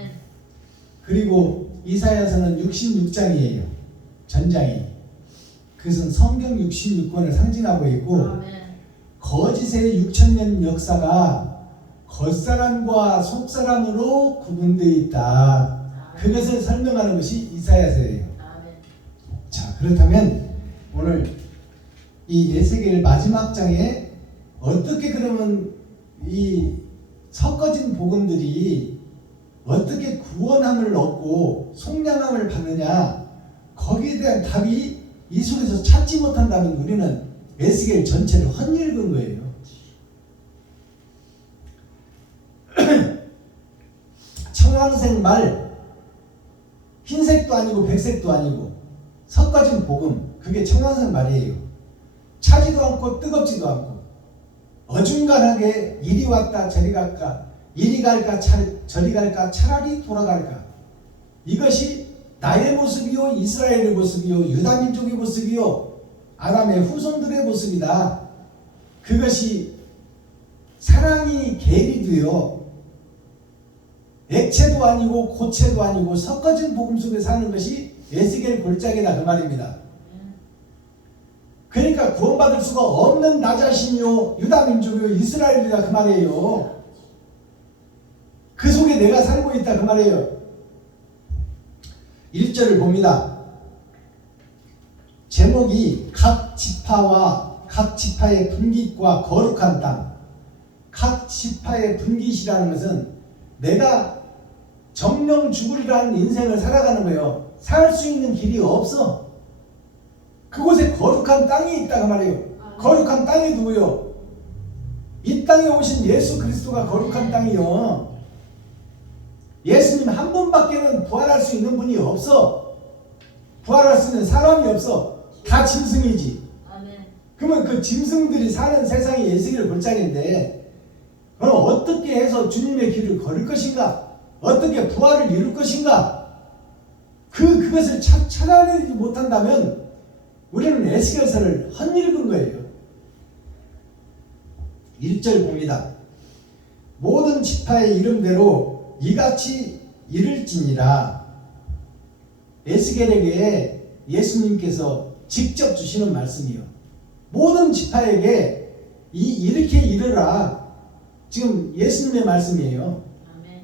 그리고 이사야서는 66장이에요. 전장이. 그것은 성경 66권을 상징하고 있고 아멘. 거짓의 6,000년 역사가 겉사람과 속사람으로 구분되어 있다. 그것을 설명하는 것이 이사야서예요. 아멘. 자, 그렇다면 오늘 이 에스겔 마지막 장에 어떻게 그러면 이 섞어진 복음들이 어떻게 구원함을 얻고 속량함을 받느냐, 거기에 대한 답이 이 속에서 찾지 못한다면 우리는 에스겔 전체를 헛읽은 거예요. 청황색 말, 흰색도 아니고 백색도 아니고 섞어진 복음, 그게 청황색 말이에요. 차지도 않고 뜨겁지도 않고 어중간하게 이리 왔다 저리 갈까, 이리 갈까 저리 갈까, 차라리 돌아갈까. 이것이 나의 모습이요 이스라엘의 모습이요 유다민족의 모습이요 아담의 후손들의 모습이다. 그것이 사랑이 계리도요 액체도 아니고 고체도 아니고 섞어진 복음 속에 사는 것이 에스겔 골짜기다 그 말입니다. 그러니까 구원받을 수가 없는 나 자신이요 유다민족이요 이스라엘이다 그 말이에요. 그 속에 내가 살고 있다 그 말이에요. 1절을 봅니다. 제목이 각 지파와 각 지파의 분깃과 거룩한 땅. 각 지파의 분깃이라는 것은 내가 정령 죽으리라는 인생을 살아가는 거예요. 살 수 있는 길이 없어. 그곳에 거룩한 땅이 있다 그 말이에요. 거룩한 땅이 누구요? 이 땅에 오신 예수 그리스도가 거룩한 땅이요. 예수님 한 분밖에는 부활할 수 있는 분이 없어. 부활할 수 있는 사람이 없어. 다 짐승이지. 아멘. 그러면 그 짐승들이 사는 세상이 에스겔 골짜기인데 그럼 어떻게 해서 주님의 길을 걸을 것인가? 어떻게 부활을 이룰 것인가? 그것을 찾아내지 못한다면 우리는 에스겔서를 헛읽은 거예요. 1절 봅니다. 모든 지파의 이름대로 이같이 이를지니라. 에스겔에게 예수님께서 직접 주시는 말씀이요. 모든 지파에게 이렇게 이르라. 지금 예수님의 말씀이에요. 아멘.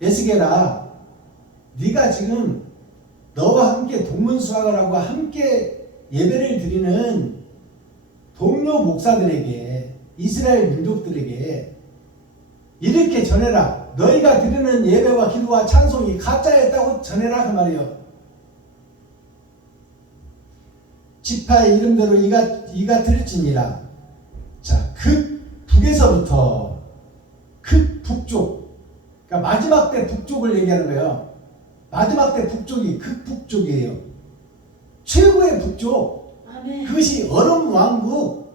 에스겔아, 네가 지금 너와 함께 동문수학을 하고 함께 예배를 드리는 동료 목사들에게, 이스라엘 민족들에게 이렇게 전해라. 너희가 드리는 예배와 기도와 찬송이 가짜였다고 전해라 그 말이에요. 지파의 이름대로 이가 들을지니라. 자, 북에서부터 북쪽, 그러니까 마지막 때 북쪽을 얘기하는 거예요. 마지막 때 북쪽이 북쪽이에요. 최고의 북쪽. 아멘. 그것이 얼음 왕국,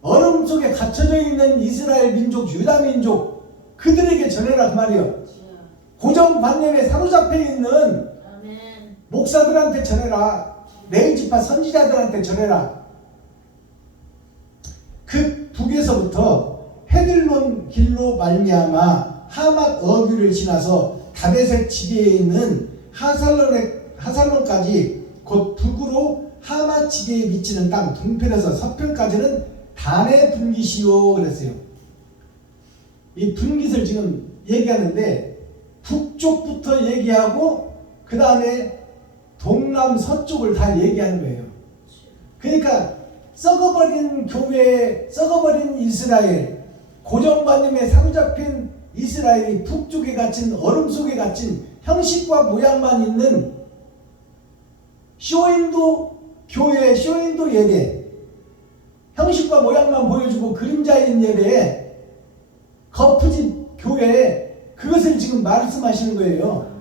얼음 속에 갇혀져 있는 이스라엘 민족, 유다 민족, 그들에게 전해라 그 말이에요. 고정관념에 사로잡혀 있는 아멘. 목사들한테 전해라. 레위지파 선지자들한테 전해라. 북에서부터 헤들론 길로 말미암아 하맛 어귀를 지나서 다베셋 지대에 있는 하살론까지 곧 북으로 하맛 지대에 미치는 땅 동편에서 서편까지는 단의 분깃이요 그랬어요. 이 분깃을 지금 얘기하는데 북쪽부터 얘기하고 그 다음에 동남 서쪽을 다 얘기하는 거예요. 그러니까 썩어버린 교회, 썩어버린 이스라엘, 고정관념에 사로잡힌 이스라엘이 북쪽에 갇힌 얼음 속에 갇힌 형식과 모양만 있는 쇼윈도 교회, 쇼윈도 예배, 형식과 모양만 보여주고 그림자 있는 예배에 거푸집 교회, 그것을 지금 말씀하시는 거예요.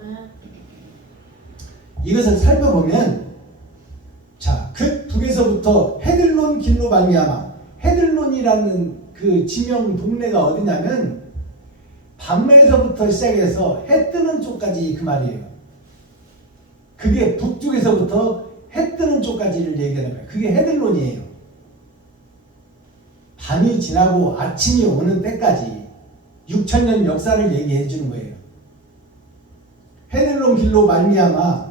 이것을 살펴보면 자, 그 북에서부터 헤들론 길로 말미암아, 헤들론이라는 그 지명 동네가 어디냐면 밤에서부터 시작해서 해 뜨는 쪽까지 그 말이에요. 그게 북쪽에서부터 해 뜨는 쪽까지를 얘기하는 거예요. 그게 헤들론이에요. 밤이 지나고 아침이 오는 때까지 6,000년 역사를 얘기해 주는 거예요. 헤들론 길로 말미암아,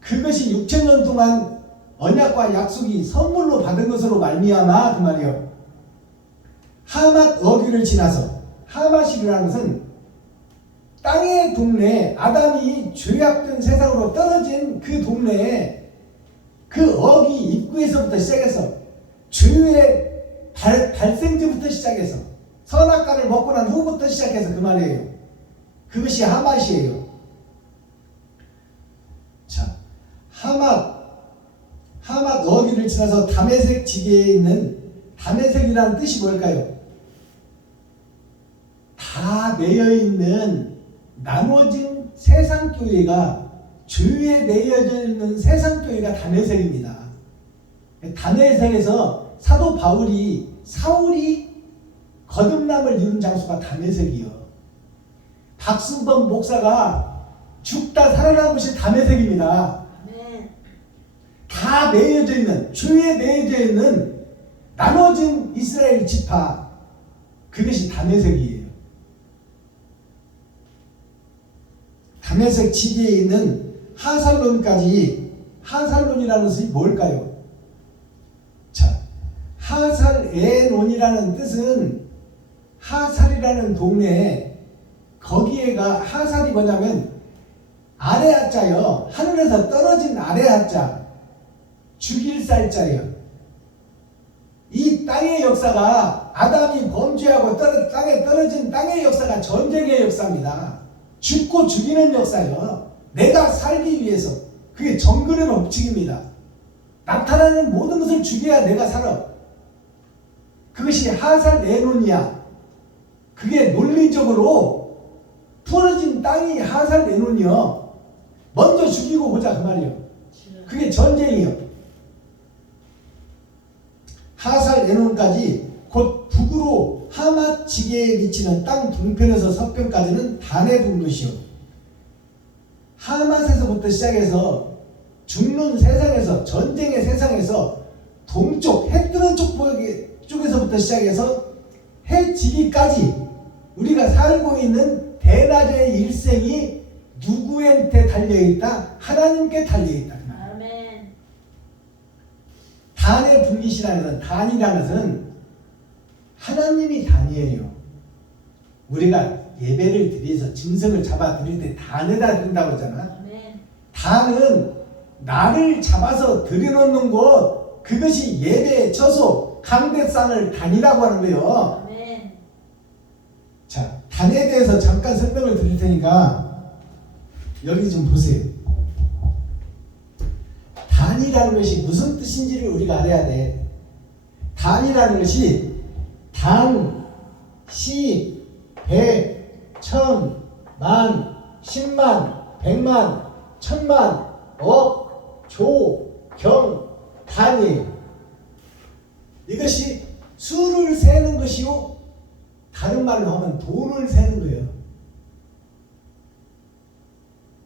그것이 6,000년 동안 언약과 약속이 선물로 받은 것으로 말미암아 그 말이에요. 하맛 어귀를 지나서, 하맛이라는 것은 땅의 동네, 아담이 죄악된 세상으로 떨어진 그 동네에 그 어귀 입구에서부터 시작해서 죄의 발생지부터 시작해서 선악과를 먹고 난 후부터 시작해서 그 말이에요. 그것이 하맛이에요. 자, 하맛 어귀를 지나서 다메섹 지게에 있는, 다메섹이라는 뜻이 뭘까요? 다 매여 있는 나눠진 세상교회가, 죄에 매여져 있는 세상교회가 다메섹입니다. 다메섹에서 사도 사울이 거듭남을 이룬 장소가 다메섹이요. 박순범 목사가 죽다 살아난 곳이 다메섹입니다. 다 매여져 있는, 죄에 매여져 있는 나눠진 이스라엘 지파, 그것이 다메섹이에요. 다메섹 지기에 있는 하살론까지, 하살론이라는 것이 뭘까요? 자, 하살에논이라는 뜻은 하살이라는 동네에, 거기에가 하살이 뭐냐면 아래 하자요, 하늘에서 떨어진 아래 하자, 죽일 쌀자예요. 이 땅의 역사가, 아담이 범죄하고 땅에 떨어진 땅의 역사가 전쟁의 역사입니다. 죽고 죽이는 역사요. 내가 살기 위해서. 그게 정글의 법칙입니다. 나타나는 모든 것을 죽여야 내가 살아. 그것이 하살에논이야. 그게 논리적으로 풀어진 땅이 하살에논이요. 먼저 죽이고 보자 그 말이에요. 그게 전쟁이요. 하살에논까지 곧 북으로 하맛 지게에 미치는 땅 동편에서 서편까지는 단의 분도시요. 하맛에서부터 시작해서 죽는 세상에서, 전쟁의 세상에서 동쪽, 해 뜨는 쪽에서부터 시작해서 해 지기까지 우리가 살고 있는 대낮의 일생이 누구한테 달려있다? 하나님께 달려있다. 아멘. 단의 분깃이라는 것은, 단이라는 것은 하나님이 단이에요. 우리가 예배를 드려서 짐승을 잡아 드릴 때 단에다 드린다고 하잖아. 아멘. 단은 나를 잡아서 들여놓는 곳, 그것이 예배의 처소, 강대상을 단이라고 하는 거예요. 아멘. 자, 단에 대해서 잠깐 설명을 드릴 테니까 여기 좀 보세요. 단이라는 것이 무슨 뜻인지를 우리가 알아야 돼. 단이라는 것이 단, 시, 백, 천, 만, 십만, 백만, 천만, 억, 조, 경, 단이에요. 이것이 수를 세는 것이요, 다른 말로 하면 돈을 세는 거예요.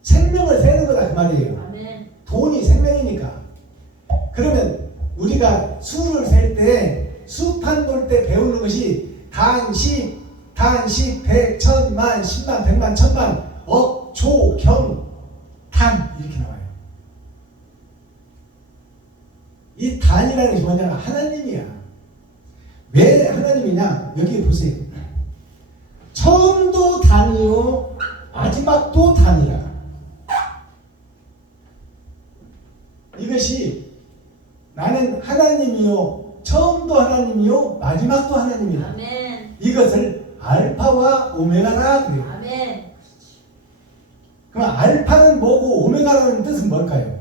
생명을 세는 거다 그 말이에요. 아멘. 돈이 생명이니까. 그러면 우리가 수를 셀 때, 수판 볼 때 배우는 것이 단, 시, 백, 천, 만, 십만, 백만, 천만, 억, 조, 경, 단 이렇게 나와요. 이 단이라는 것이 뭐냐? 하나님이야. 왜 하나님이냐? 여기 보세요. 처음도 단이요, 마지막도 단이라. 이것이 나는 하나님이요, 처음도 하나님이요, 마지막도 하나님이다. 아멘. 이것을 알파와 오메가라 그래요. 아멘. 그럼 알파는 뭐고 오메가라는 뜻은 뭘까요?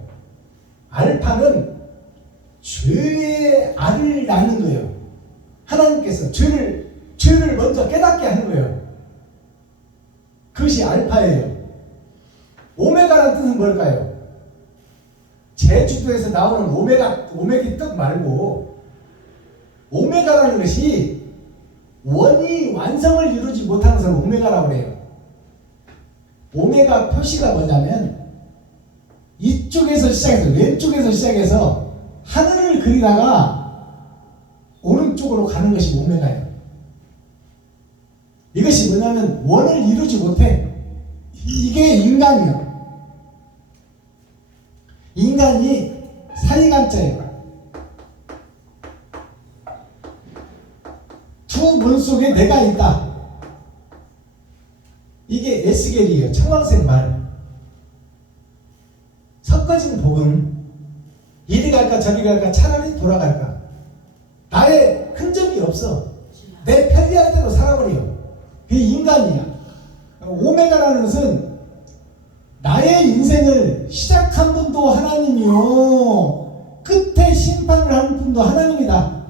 알파는 죄의 알을 낳는 거예요. 하나님께서 죄를 먼저 깨닫게 하는 거예요. 그것이 알파예요. 오메가라는 뜻은 뭘까요? 제주도에서 나오는 오메기 뜻 말고 오메가라는 것이 원이 완성을 이루지 못하는 것을 오메가라고 해요. 오메가 표시가 뭐냐면 이쪽에서 시작해서 왼쪽에서 시작해서 하늘을 그리다가 오른쪽으로 가는 것이 오메가예요. 이것이 뭐냐면 원을 이루지 못해. 이게 인간이요. 인간이 사이간자예요. 두 문 속에 내가 있다. 이게 에스겔이에요. 청황색 말. 섞어진 복음. 이리 갈까 저리 갈까 차라리 돌아갈까. 나의 흔적이 없어. 내 편리할 대로 살아버려. 그게 인간이야. 오메가라는 것은 나의 인생을 시작한 분도 하나님이요 끝에 심판을 하는 분도 하나님이다.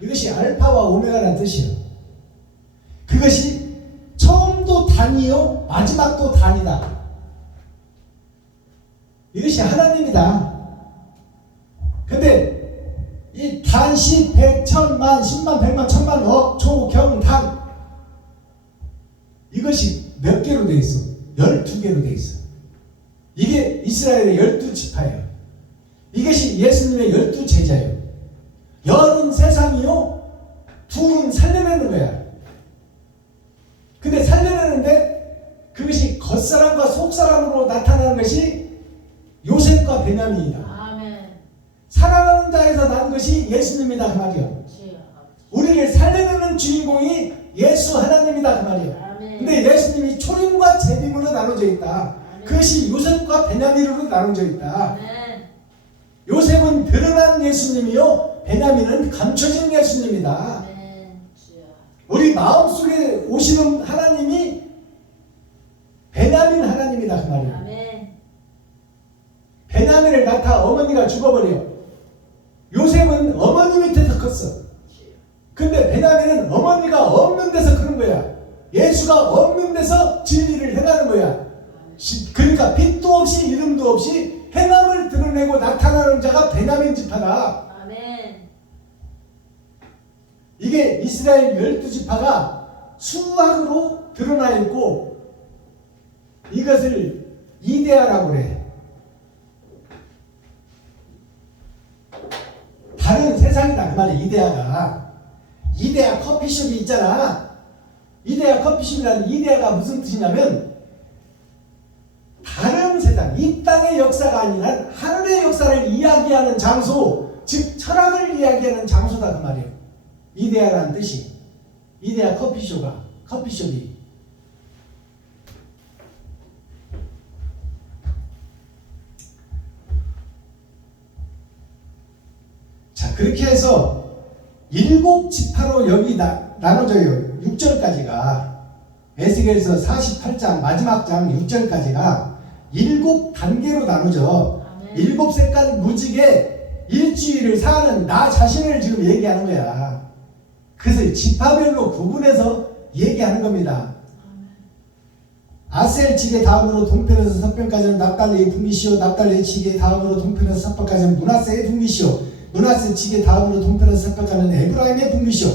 이것이 알파와 오메가라는 뜻이에요. 그것이 처음도 단이요 마지막도 단이다. 이것이 하나님이다. 근데 이 단, 시, 백, 천만, 십만, 백만, 천만, 억, 초, 경, 단 이것이 몇 개로 되어 있어? 12개로 되어 있어. 이게 이스라엘의 12지파예요. 이것이 예수님의 12제자예요. 33상이요 둘은 살려내는 거야. 근데 살려내는데 그것이 겉사람과 속사람으로 나타나는 것이 요셉과 베냐민이다. 아멘. 사랑하는 자에서 난 것이 예수님이다 그 말이요. 주여. 우리를 살려내는 주인공이 예수 하나님이다 그 말이요. 아멘. 근데 예수님이 초림과 재림으로 나눠져 있다. 그것이 요셉과 베냐민으로 나눠져 있다. 아멘. 요셉은 드러난 예수님이요 베냐민은 감춰진 예수님이다. 아멘. 주여. 우리 마음속에 오시는 하나님이 베냐민 하나님이다 그 말이에요. 아멘. 베냐민을 낳다 어머니가 죽어버려. 요셉은 어머니 밑에서 컸어. 근데 베냐민은 어머니가 없는 데서 크는 거야. 예수가 없는 데서 진리를 행하는 거야. 그러니까 빛도 없이 이름도 없이 행함을 드러내고 나타나는 자가 베냐민 지파다. 아멘. 이게 이스라엘 12지파가 수학으로 드러나 있고 이것을 이데아라고 그래. 다른 세상이다 그 말이야. 이데아 커피숍이 있잖아. 이데아 커피숍이라는 이데아가 무슨 뜻이냐면 다른 세상, 이 땅의 역사가 아니라 하늘의 역사를 이야기하는 장소, 즉 철학을 이야기하는 장소다 그 말이에요. 이데아라는 뜻이. 이데아 커피숍이. 자, 그렇게 해서 7지파로 여기 나눠져요. 6절까지가 에스겔서 48장 마지막 장 6절까지가 7단계로 나눠져. 아멘. 7색깔 무지개 일주일을 사는 나 자신을 지금 얘기하는 거야. 그래서 지파별로 구분해서 얘기하는 겁니다. 아셀 지게 다음으로 동편에서 서편까지는 납달리의 분기시오. 납달리 지게 다음으로 동편에서 서편까지는 므낫세의 분기시오. 므낫세 지게 다음으로 동편에서 서편까지는 에브라임의 분기시오.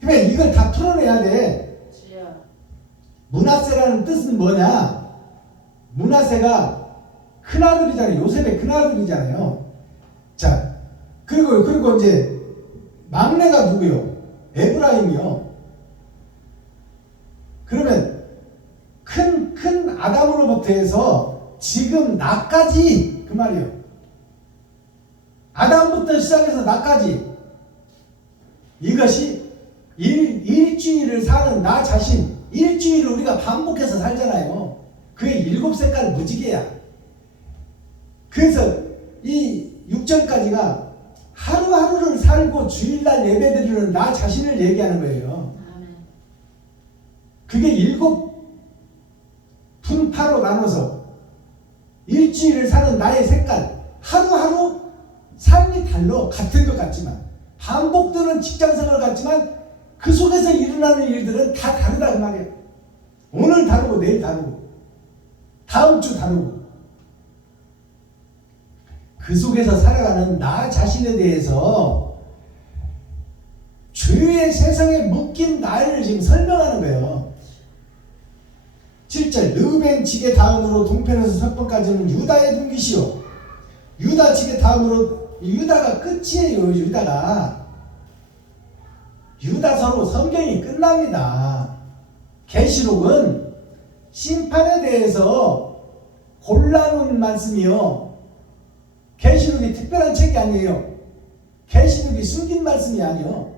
그러면 이걸 다 풀어내야 돼. 주여. 므낫세라는 뜻은 뭐냐? 므낫세가 큰아들이잖아요. 요셉의 큰아들이잖아요. 자, 그리고 이제 막내가 누구요? 에브라임이요. 그러면 큰 아담으로부터 해서 지금 나까지 그 말이에요. 아담부터 시작해서 나까지 이것이 일주일을 사는 나 자신, 일주일을 우리가 반복해서 살잖아요. 그게 7색깔 무지개야. 그래서 이 6절까지가 하루하루를 살고 주일날 예배드리는 나 자신을 얘기하는 거예요. 아멘. 그게 7 분파로 나눠서 일주일을 사는 나의 색깔, 하루하루 삶이 달라. 같은 것 같지만, 반복되는 직장생활 같지만 그 속에서 일어나는 일들은 다 다르다 그 말이에요. 오늘 다르고 내일 다르고 다음 주 다르고, 그 속에서 살아가는 나 자신에 대해서 죄의 세상에 묶인 나를 지금 설명하는 거예요. 7절 르우벤 지게 다음으로 동편에서 섭번까지는 유다의 분깃이요. 유다 지게 다음으로, 유다가 끝이에요. 유다서로 성경이 끝납니다. 계시록은 심판에 대해서 골라놓은 말씀이요. 계시록이 특별한 책이 아니에요. 계시록이 숨긴 말씀이 아니에요.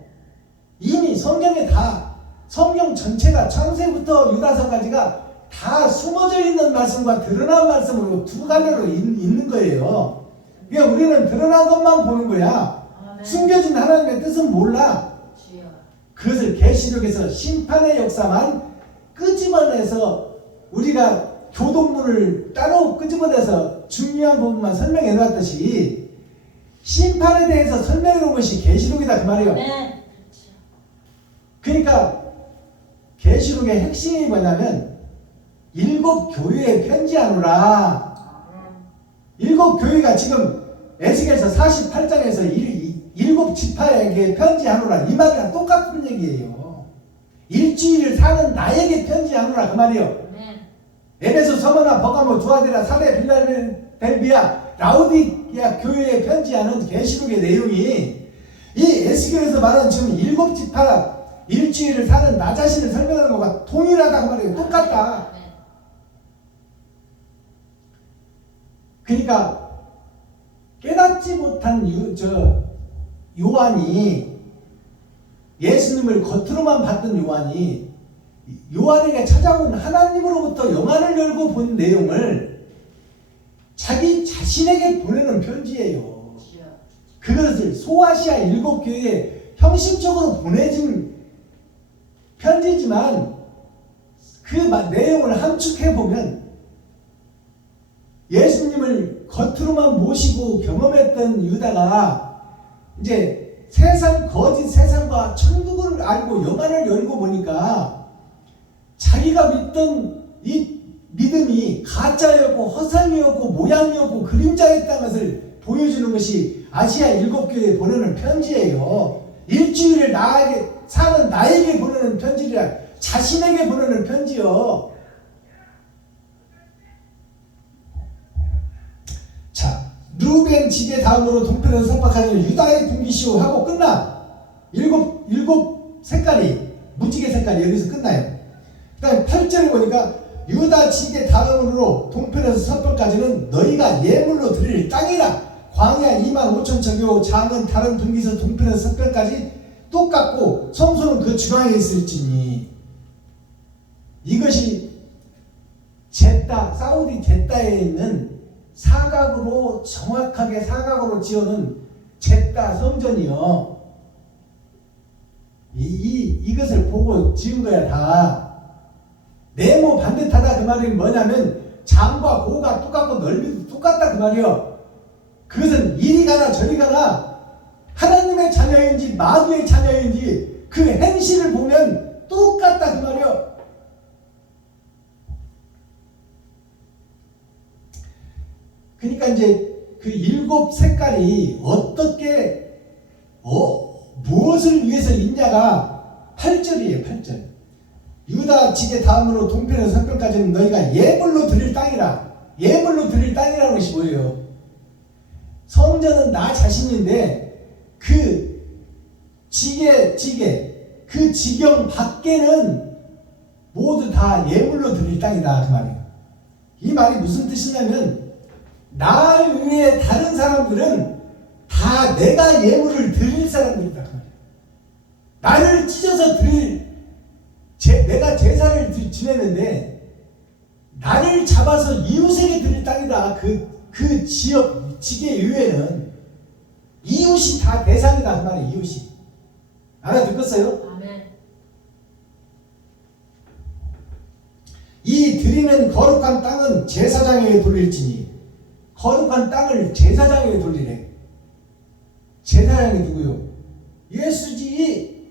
이미 성경에 다, 성경 전체가 창세부터 유다서까지가 다 숨어져 있는 말씀과 드러난 말씀으로 두 갈래로 있는 거예요. 그러니까 우리는 드러난 것만 보는 거야. 아멘. 숨겨진 하나님의 뜻은 몰라. 주여. 그것을 계시록에서 심판의 역사만 끄집어내서 우리가 교동문을 따로 끄집어내서 중요한 부분만 설명해 놨듯이 심판에 대해서 설명해 놓은 것이 계시록이다 그 말이에요. 네. 그러니까 계시록의 핵심이 뭐냐면 7 교회에 편지하노라. 7 교회가 지금 에스겔서 48장에서 7 지파에게 편지하노라 이 말이랑 똑같은 얘기예요. 일주일을 사는 나에게 편지하노라 그 말이에요. 에베소, 서머나, 버가모, 두아디라, 사대, 빌라델비아, 라우디게아 교회에 편지하는 계시록의 내용이 이 에스겔에서 말하는 지금 7 지파 일주일을 사는 나 자신을 설명하는 것과 동일하다 그 말이에요. 똑같다. 그러니까 깨닫지 못한 요한이, 예수님을 겉으로만 봤던 요한에게 찾아온 하나님으로부터 영안을 열고 본 내용을 자기 자신에게 보내는 편지예요. 그것을 소아시아 7 교회에 형식적으로 보내진 편지지만 그 내용을 함축해 보면 예수님을 겉으로만 모시고 경험했던 유다가 이제 거짓 세상과 천국을 알고 영안을 열고 보니까 자기가 믿던 이 믿음이 가짜였고 허상이었고 모양이었고 그림자였다는 것을 보여주는 것이 아시아 7 교회에 보내는 편지예요. 일주일을 사는 나에게 보내는 편지라, 자신에게 보내는 편지요. 자, 르우벤 지게 다음으로 동편에서 섭박하는 유다의 분깃이요 하고 끝나. 7 색깔이, 무지개 색깔이 여기서 끝나요. 그 다음에 8절을 보니까 유다 지게 다음으로 동편에서 섭박까지는 너희가 예물로 드릴 땅이라. 광야 25,000척이요 장은 다른 분깃에서 동편에서 섭벽까지 똑같고 성소는 그 중앙에 있을지니. 이것이 사우디 제다에 있는 정확하게 사각으로 지어놓은 제다 성전이요. 이것을 보고 지은 거야 다. 네모 반듯하다 그 말이 뭐냐면 장과 고가 똑같고 넓이도 똑같다 그 말이요. 그것은 이리 가나 저리 가나 하나님의 자녀인지 마귀의 자녀인지 그 행실을 보면 똑같다 그 말이요. 그러니까 이제 그 7 색깔이 어떻게 무엇을 위해서 있냐가 8절이에요. 8절. 유다 지게 다음으로 동편에서 서편까지는 너희가 예물로 드릴 땅이라. 예물로 드릴 땅이라는 것이 뭐예요? 성전은 나 자신인데 그 그 지경 밖에는 모두 다 예물로 드릴 땅이다 그 말이에요. 이 말이 무슨 뜻이냐면 나 외에 다른 사람들은 다 내가 예물을 드릴 사람들이다 그 말이에요. 나를 찢어서 내가 제사를 지내는데 나를 잡아서 이웃에게 드릴 땅이다. 그 지계 이외에는 이웃이 다 대상이다 그 말이에요. 이웃이. 알아듣겠어요? 아멘. 이 드리는 거룩한 땅은 제사장에게 돌릴지니. 거룩한 땅을 제사장에게 돌리래. 제사장이 누구요? 예수지.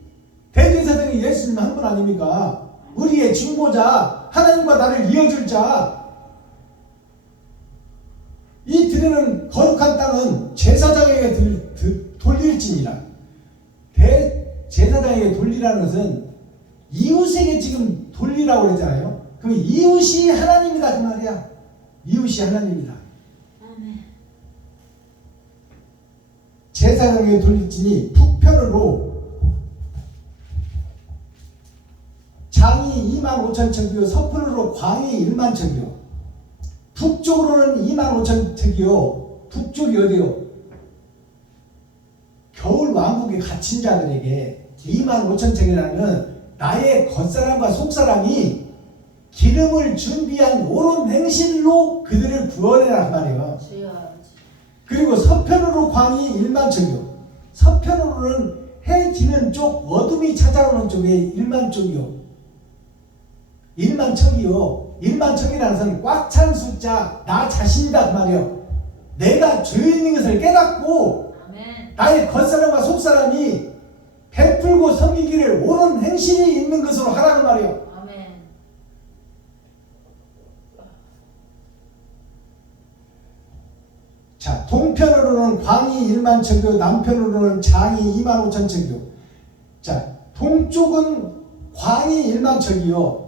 대제사장이 예수님 한 분 아닙니까? 우리의 중보자, 하나님과 나를 이어줄 자. 이 드리는 거룩한 땅은 제사장에게 돌릴지니라. 대제사장에게 돌리라는 것은 이웃에게 지금 돌리라고 그랬잖아요. 그럼 이웃이 하나님이다 그 말이야. 이웃이 하나님이다. 아멘. 제사장에게 돌릴지니 북편으로 장이 25,000척이요 서편으로 광이 10,000척이요. 북쪽으로는 25,000척이요. 북쪽이 어디요? 겨울 왕국에 갇힌 자들에게 25,000척이라는 나의 겉사람과 속사람이 기름을 준비한 옳은 행실로 그들을 구원해라 그 말이에요. 주여 아버지. 그리고 서편으로 광이 10,000척이요. 서편으로는 해 지는 쪽 어둠이 찾아오는 쪽에 10,000척이요. 10,000척이요. 10,000척이라는 것은 꽉 찬 숫자 나 자신이다 그 말이에요. 내가 죄인인 것을 깨닫고 아멘. 나의 겉사람과 속사람이 베풀고 섬기기를 옳은 행실이 있는 것으로 하라는 말이에요. 아멘. 자, 동편으로는 광이 10,000척이요 남편으로는 장이 25,000척이요. 자, 동쪽은 광이 10,000척이요.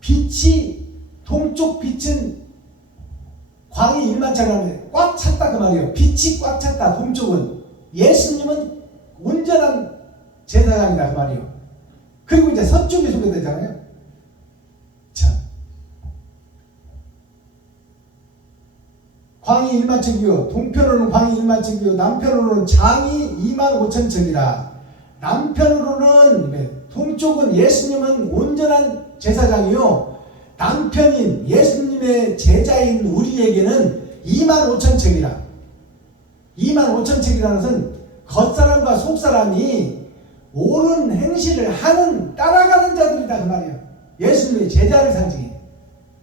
빛이 동쪽 빛은 광이 10,000척이라면 꽉 찼다 그 말이에요. 빛이 꽉 찼다. 동쪽은 예수님은 온전한 제사장이다 그 말이에요. 그리고 이제 서쪽이 소개되잖아요. 자, 광이 10,000척이요 동편으로는 광이 10,000척이요 남편으로는 장이 25,000척이라. 남편으로는 동쪽은 예수님은 온전한 제사장이요 남편인 예수님의 제자인 우리에게는 25,000척이라. 25,000척이라는 것은 겉사람과 속사람이 옳은 행실을 하는 따라가는 자들이다 그 말이에요. 예수님의 제자를 상징해.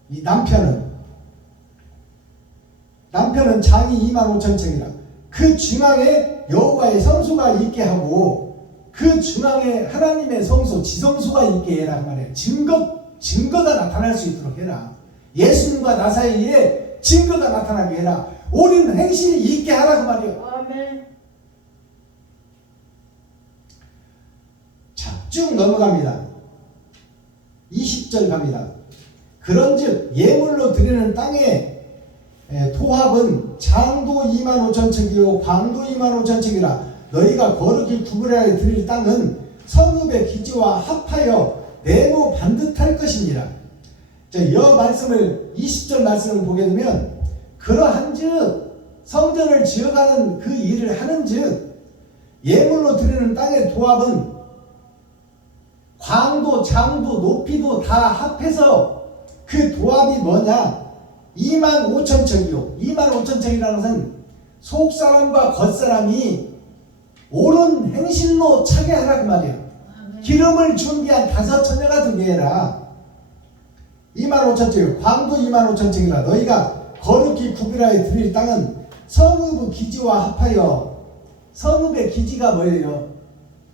이 남편은 장이 25,000척이라. 그 중앙에 여호와의 성소가 있게 하고 그 중앙에 하나님의 성소 지성소가 있게 해라 그 말이에요. 증거가 나타날 수 있도록 해라. 예수님과 나 사이에 증거가 나타나게 해라. 옳은 행실이 있게 하라 그 말이에요. 아멘. 자, 쭉 넘어갑니다. 20절 갑니다. 그런즉 예물로 드리는 땅의 토합은 장도 25,000척이요 광도 25,000척이라. 너희가 거룩히 구별하여 드릴 땅은 성읍의 기지와 합하여 네모 반듯할 것이니라. 자, 이 말씀을 20절 말씀을 보게 되면 그러한즉 성전을 지어가는 그 일을 하는즉 예물로 드리는 땅의 도합은 광도 장도 높이도 다 합해서 그 도합이 뭐냐? 25,000척이요. 25,000척이라는 것은 속사람과 겉사람이 옳은 행실로 차게 하라 그 말이에요. 기름을 준비한 5처녀가 되게 해라. 25,000척이요. 광도 25,000척이라. 너희가 거룩히 구별하여 드릴 땅은 성읍의 기지와 합하여. 성읍의 기지가 뭐예요?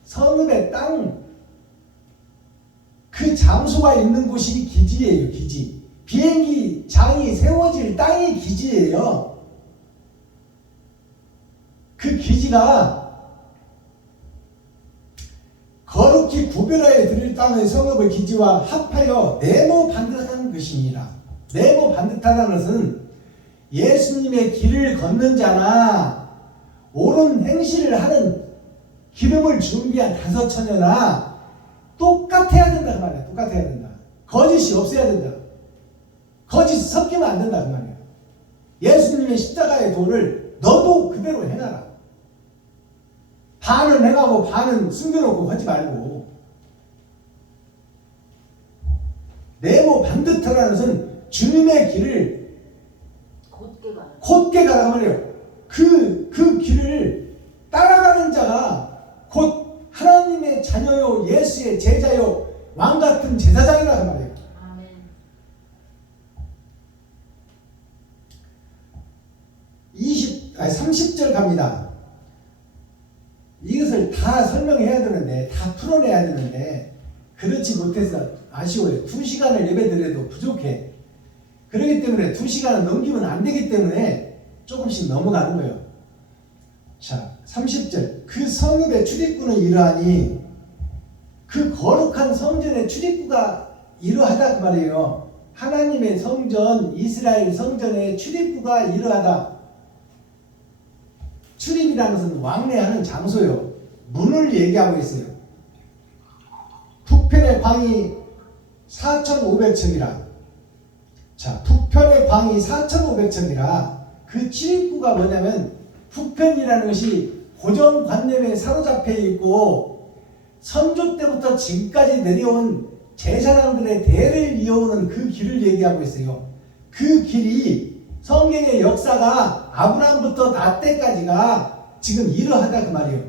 성읍의 땅. 그 장소가 있는 곳이 기지예요. 기지. 비행기 장이 세워질 땅이 기지예요. 그 기지가 거룩히 구별하여 드릴 땅의 성읍의 기지와 합하여 네모 반듯한 것이니라. 네모 반듯하다는 것은 예수님의 길을 걷는 자나 옳은 행실을 하는 기름을 준비한 5처녀나 똑같아야 된다 그 말이야. 똑같아야 된다. 거짓이 없어야 된다. 거짓 섞이면 안 된다 그 말이야. 예수님의 십자가의 도를 너도 그대로 행하라. 반은 행하고 반은 숨겨놓고 하지 말고. 네모 반듯하라는 것은 주님의 길을 곧게 가라 말이에요. 그 길을 따라가는 자가 곧 하나님의 자녀요 예수의 제자요 왕같은 제사장이라 그 말이에요. 아멘. 30절 갑니다. 이것을 다 설명해야 되는데, 다 풀어내야 되는데, 그렇지 못해서 아쉬워요. 2시간을 예배드려도 부족해. 그렇기 때문에 2시간을 넘기면 안 되기 때문에 조금씩 넘어가는 거예요. 자, 30절. 그 성읍의 출입구는 이러하니, 그 거룩한 성전의 출입구가 이러하다 그 말이에요. 하나님의 성전, 이스라엘 성전의 출입구가 이러하다. 출입이라는 것은 왕래하는 장소요. 문을 얘기하고 있어요. 북편의 광이 4,500척이라. 자, 북편의 광이 4,500척이라. 그 출입구가 뭐냐면, 북편이라는 것이 고정관념에 사로잡혀 있고 선조 때부터 지금까지 내려온 제사장들의 대를 이어오는 그 길을 얘기하고 있어요. 그 길이 성경의 역사가 아브라함부터 나 때까지가 지금 이러하다 그 말이에요.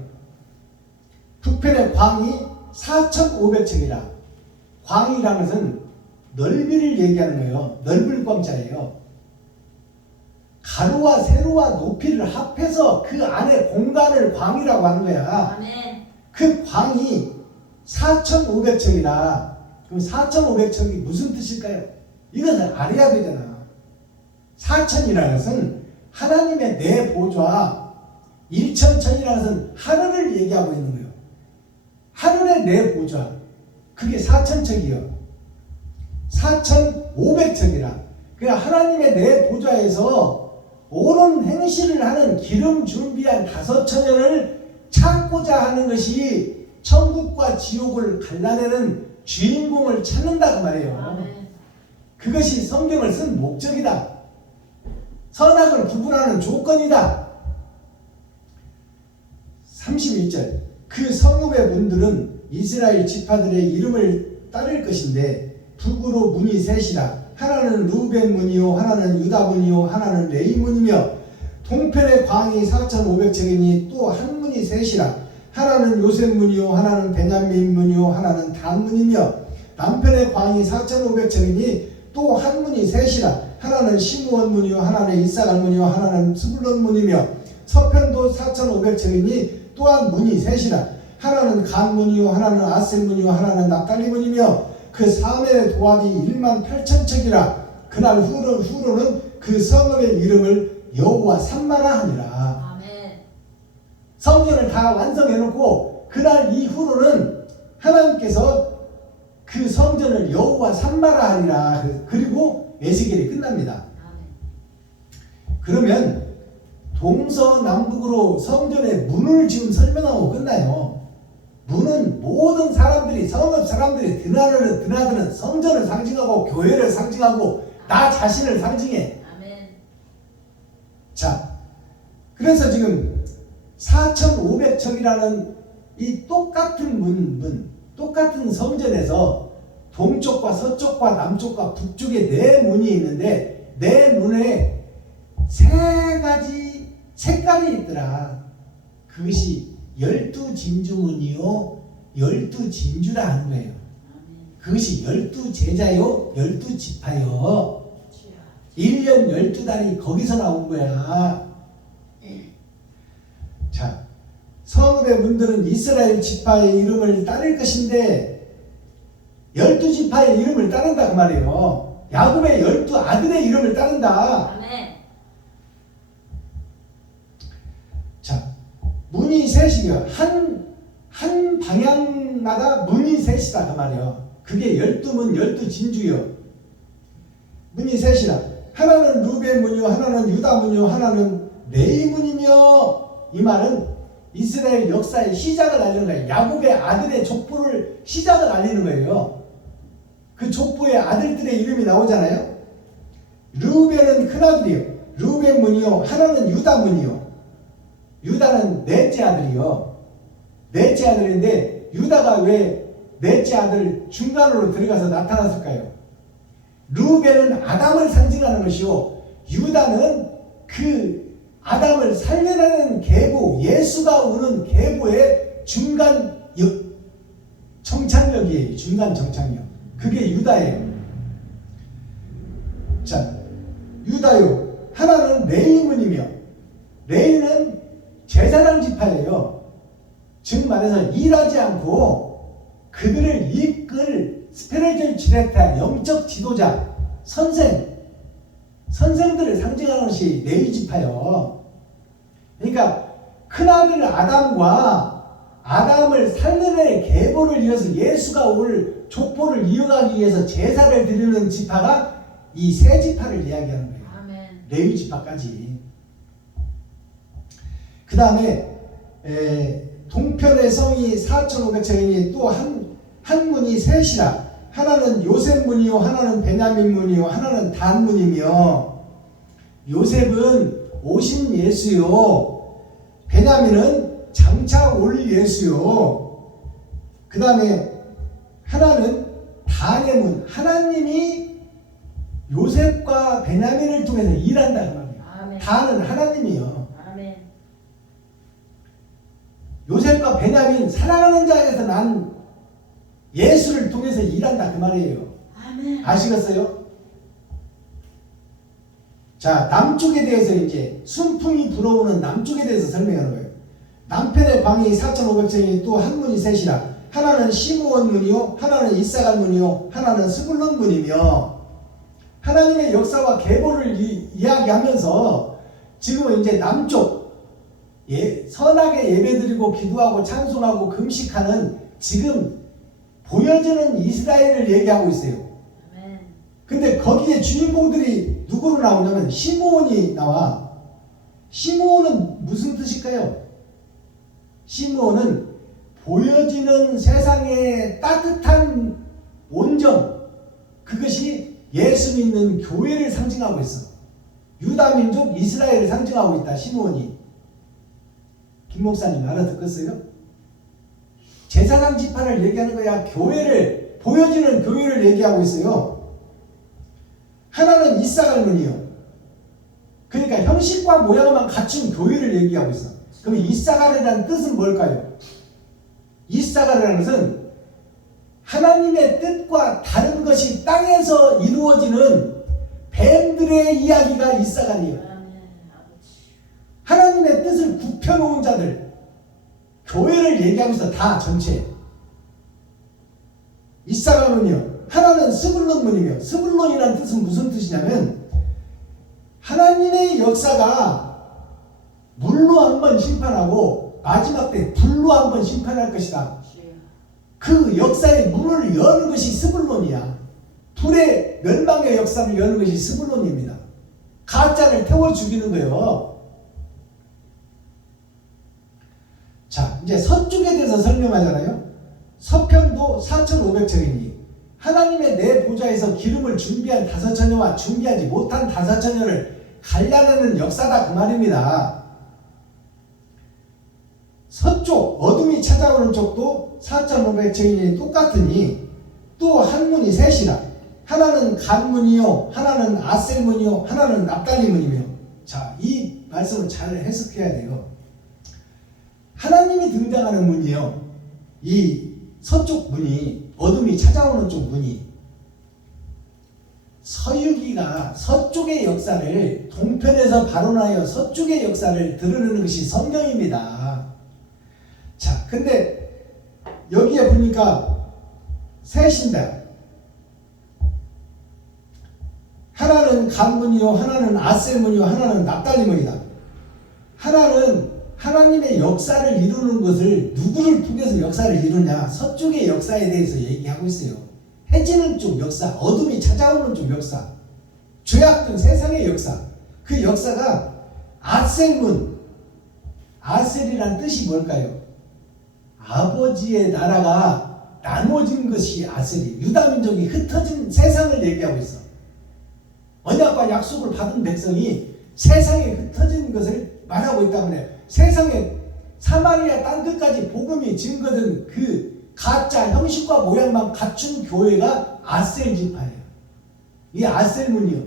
북편의 광이 4,500척이라. 광이라는 것은 넓이를 얘기하는 거예요. 넓을 광자예요. 가로와 세로와 높이를 합해서 그 안에 공간을 광이라고 하는 거야. 아멘. 그 광이 4,500척이라. 그럼 4,500척이 무슨 뜻일까요? 이것을 알아야 되잖아. 4,000이라는 것은 하나님의 내 보좌, 1,000,000이라는 것은 하늘을 얘기하고 있는 거예요. 하늘의 내 보좌, 그게 4,000척이요. 4,500척이라. 그냥 하나님의 내 보좌에서 옳은 행실을 하는 기름 준비한 5,000년을 찾고자 하는 것이 천국과 지옥을 갈라내는 주인공을 찾는다 그 말이에요. 아멘. 그것이 성경을 쓴 목적이다. 선악을 구분하는 조건이다. 31절. 그 성읍의 문들은 이스라엘 지파들의 이름을 따를 것인데 북으로 문이 셋이라. 하나는 루벤 문이요, 하나는 유다 문이요, 하나는 레위 문이며 동편의 광이 4,500척이니 또 한 문이 셋이라. 하나는 요셉 문이요, 하나는 베냐민 문이요, 하나는 단 문이며 남편의 광이 4,500척이니 또 한 문이 셋이라. 하나는 시므온 문이요, 하나는 이사갈 문이요, 하나는 스불론 문이며 서편도 4,500척이니 또한 문이 셋이라. 하나는 간 문이요, 하나는 아셀 문이요, 하나는 납달리 문이며 그 사면의 도합이 18,000척이라. 그날 후로는 그 성읍의 이름을 여호와 삼마라 하니라. 아멘. 성전을 다 완성해놓고 그날 이후로는 하나님께서 그 성전을 여호와 삼마라 하니라. 그리고 에스겔이 끝납니다. 아멘. 그러면 동서남북으로 성전의 문을 지금 설명하고 끝나요. 문은 모든 사람들이, 성읍 사람들이 드나드는 성전을 상징하고 교회를 상징하고 나 자신을 상징해. 아멘. 자, 그래서 지금 4,500척이라는 이 똑같은 똑같은 성전에서 동쪽과 서쪽과 남쪽과 북쪽에 4문이 있는데 4문에 3가지 색깔이 있더라. 그것이 12진주문이요 12진주라 하는 거예요. 아멘. 그것이 12제자요 12지파요. 주여. 1년 12달이 거기서 나온 거야. 자, 성읍의 문들은 이스라엘 지파의 이름을 따를 것인데 12지파의 이름을 따른다 그 말이에요. 야곱의 12아들의 이름을 따른다. 아멘. 자, 문이 셋이요. 한 방향마다 문이 셋이다 그 말이에요. 그게 12문 12진주요. 문이 셋이라. 하나는 루벤 문이요, 하나는 유다 문이요, 하나는 레위 문이며. 이 말은 이스라엘 역사의 시작을 알리는 거예요. 야곱의 아들의 족보를 시작을 알리는 거예요. 그 족보의 아들들의 이름이 나오잖아요. 루벤은 큰아들이요. 루벤 문이요. 하나는 유다 문이요. 유다는 넷째 아들이요. 넷째 아들인데 유다가 왜 넷째 아들 중간으로 들어가서 나타났을까요? 루벤은 아담을 상징하는 것이요. 유다는 그 아담을 살려내는 계보, 예수가 오는 계보의 중간 정착력이에요. 중간 정착력. 그게 유다예요. 자, 유다요. 하나는 레위문이며 레위는 제사장 지파예요. 즉 말해서 일하지 않고 그들을 이끌 스피리추얼 디렉터, 영적 지도자, 선생들을 상징하는 것이 레위 지파요. 그러니까 큰아들 아담을 살려낼 계보를 이어서 예수가 올 족보를 이어가기 위해서 제사를 드리는 지파가 이 세 지파를 이야기하는 거예요. 아멘. 레위 지파까지. 그 다음에 동편의 성이 4,500층이니 또 한 문이 셋이라. 하나는 요셉 문이요, 하나는 베냐민 문이요, 하나는 단 문이며, 요셉은 오신 예수요, 베냐민은 장차 올 예수요. 그 다음에 하나는 단의 문, 하나님이 요셉과 베냐민을 통해서 일한다 그 말이에요. 아멘. 단은 하나님이요. 아멘. 요셉과 베냐민 사랑하는 자에게서 난 예수를 통해서 일한다 그 말이에요. 아멘. 아시겠어요? 자, 남쪽에 대해서 이제 순풍이 불어오는 남쪽에 대해서 설명하는 거예요. 남편의 광이 4,500층이 또 한 문이 셋이라. 하나는 시므온 문이요, 하나는 이사갈 문이요, 하나는 스불론 문이며, 하나님의 역사와 계보를 이야기하면서 지금은 이제 남쪽 선하게 예배드리고 기도하고 찬송하고 금식하는 지금 보여지는 이스라엘을 얘기하고 있어요. 아멘. 근데 거기에 주인공들이 누구로 나오냐면 시므온이 나와. 시므온은 무슨 뜻일까요? 시므온은 보여지는 세상의 따뜻한 온정, 그것이 예수 믿는 교회를 상징하고 있어. 유다민족 이스라엘을 상징하고 있다. 시므온이. 김 목사님 알아듣겠어요? 제사장 지파를 얘기하는 거야. 교회를, 보여지는 교회를 얘기하고 있어요. 하나는 이사갈 문이요. 그러니까 형식과 모양만 갖춘 교회를 얘기하고 있어. 그럼 이사갈이라는 뜻은 뭘까요? 이사갈이라는 것은 하나님의 뜻과 다른 것이 땅에서 이루어지는 뱀들의 이야기가 이사갈이에요. 아멘. 아버지. 하나님의 뜻을 굽혀놓은 자들, 교회를 얘기하고 있어. 다 전체. 이사갈문이요. 하나는 스불론 문이며, 스불론이라는 뜻은 무슨 뜻이냐면 하나님의 역사가 물로 한번 심판하고 마지막 때 불로 한번 심판할 것이다. 그 역사의 문을 여는 것이 스불론이야. 불의 멸망의 역사를 여는 것이 스불론입니다. 가짜를 태워 죽이는 거예요. 자, 이제 서쪽에 대해서 설명하잖아요. 서편도 4,500척이니 하나님의 내 보좌에서 기름을 준비한 5처녀와 준비하지 못한 5처녀를 갈라내는 역사다 그 말입니다. 서쪽 어둠이 찾아오는 쪽도 4,500척이니 똑같으니 또 한 문이 셋이라. 하나는 간 문이요, 하나는 아셀 문이요, 하나는 납달리 문이며. 자, 이 말씀을 잘 해석해야 돼요. 하나님이 등장하는 문이요, 이 서쪽 문이, 어둠이 찾아오는 쪽 문이, 서유기가 서쪽의 역사를 동편에서 발언하여 서쪽의 역사를 드러내는 것이 성경입니다. 자, 근데 여기에 보니까 셋인데 하나는 간문이요, 하나는 아셀문이요, 하나는 납달리문이다. 하나는 하나님의 역사를 이루는 것을 누구를 통해서 역사를 이루냐, 서쪽의 역사에 대해서 얘기하고 있어요. 해지는 쪽 역사, 어둠이 찾아오는 쪽 역사, 죄악된 세상의 역사, 그 역사가 아셀문, 아셀이란 뜻이 뭘까요? 아버지의 나라가 나눠진 것이 아셀이, 유다민족이 흩어진 세상을 얘기하고 있어. 언약과 약속을 받은 백성이 세상에 흩어진 것을 말하고 있다고 해요. 세상에 사마리아 땅끝까지 복음이 증거된 그 가짜 형식과 모양만 갖춘 교회가 아셀 지파예요. 이 아셀문이요.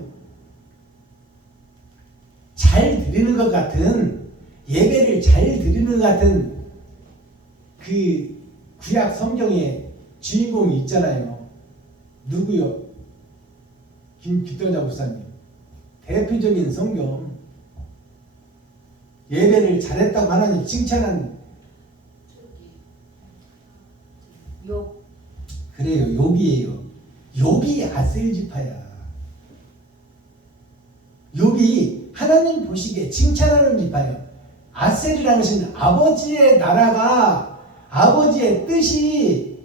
잘 드리는 것 같은, 예배를 잘 드리는 것 같은 그 구약 성경의 주인공이 있잖아요. 누구요? 김기도자 목사님. 대표적인 성경. 예배를 잘했다고 하나님 칭찬한 욥. 그래요. 욥이에요. 욥이 아셀 지파야. 욥이 하나님 보시기에 칭찬하는 지파예요. 아셀이라는 것은 아버지의 나라가 아버지의 뜻이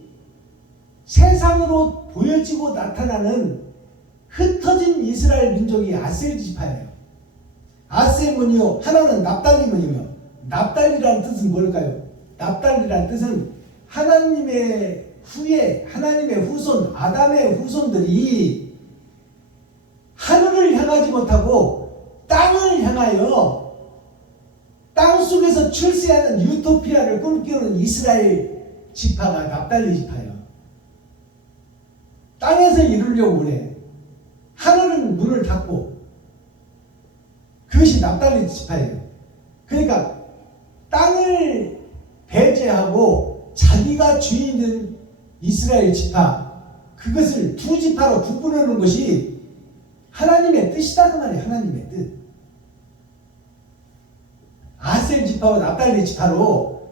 세상으로 보여지고 나타나는 흩어진 이스라엘 민족이 아셀 지파예요. 아셀 문이요 하나는 납달리 문이며 납달리라는 뜻은 뭘까요? 납달리라는 뜻은 하나님의 후예 하나님의 후손 아담의 후손들이 하늘을 향하지 못하고 땅을 향하여 땅 속에서 출세하는 유토피아를 꿈꾸는 이스라엘 지파가 납달리 지파예요. 땅에서 이루려고 그래. 하늘은 문을 닫고 그것이 납달리 지파예요. 그러니까 땅을 배제하고 자기가 주인인 이스라엘 지파 그것을 두 지파로 구분하는 것이 하나님의 뜻이다 그 말이에요. 하나님의 뜻. 아셀 지파와 납달리 지파로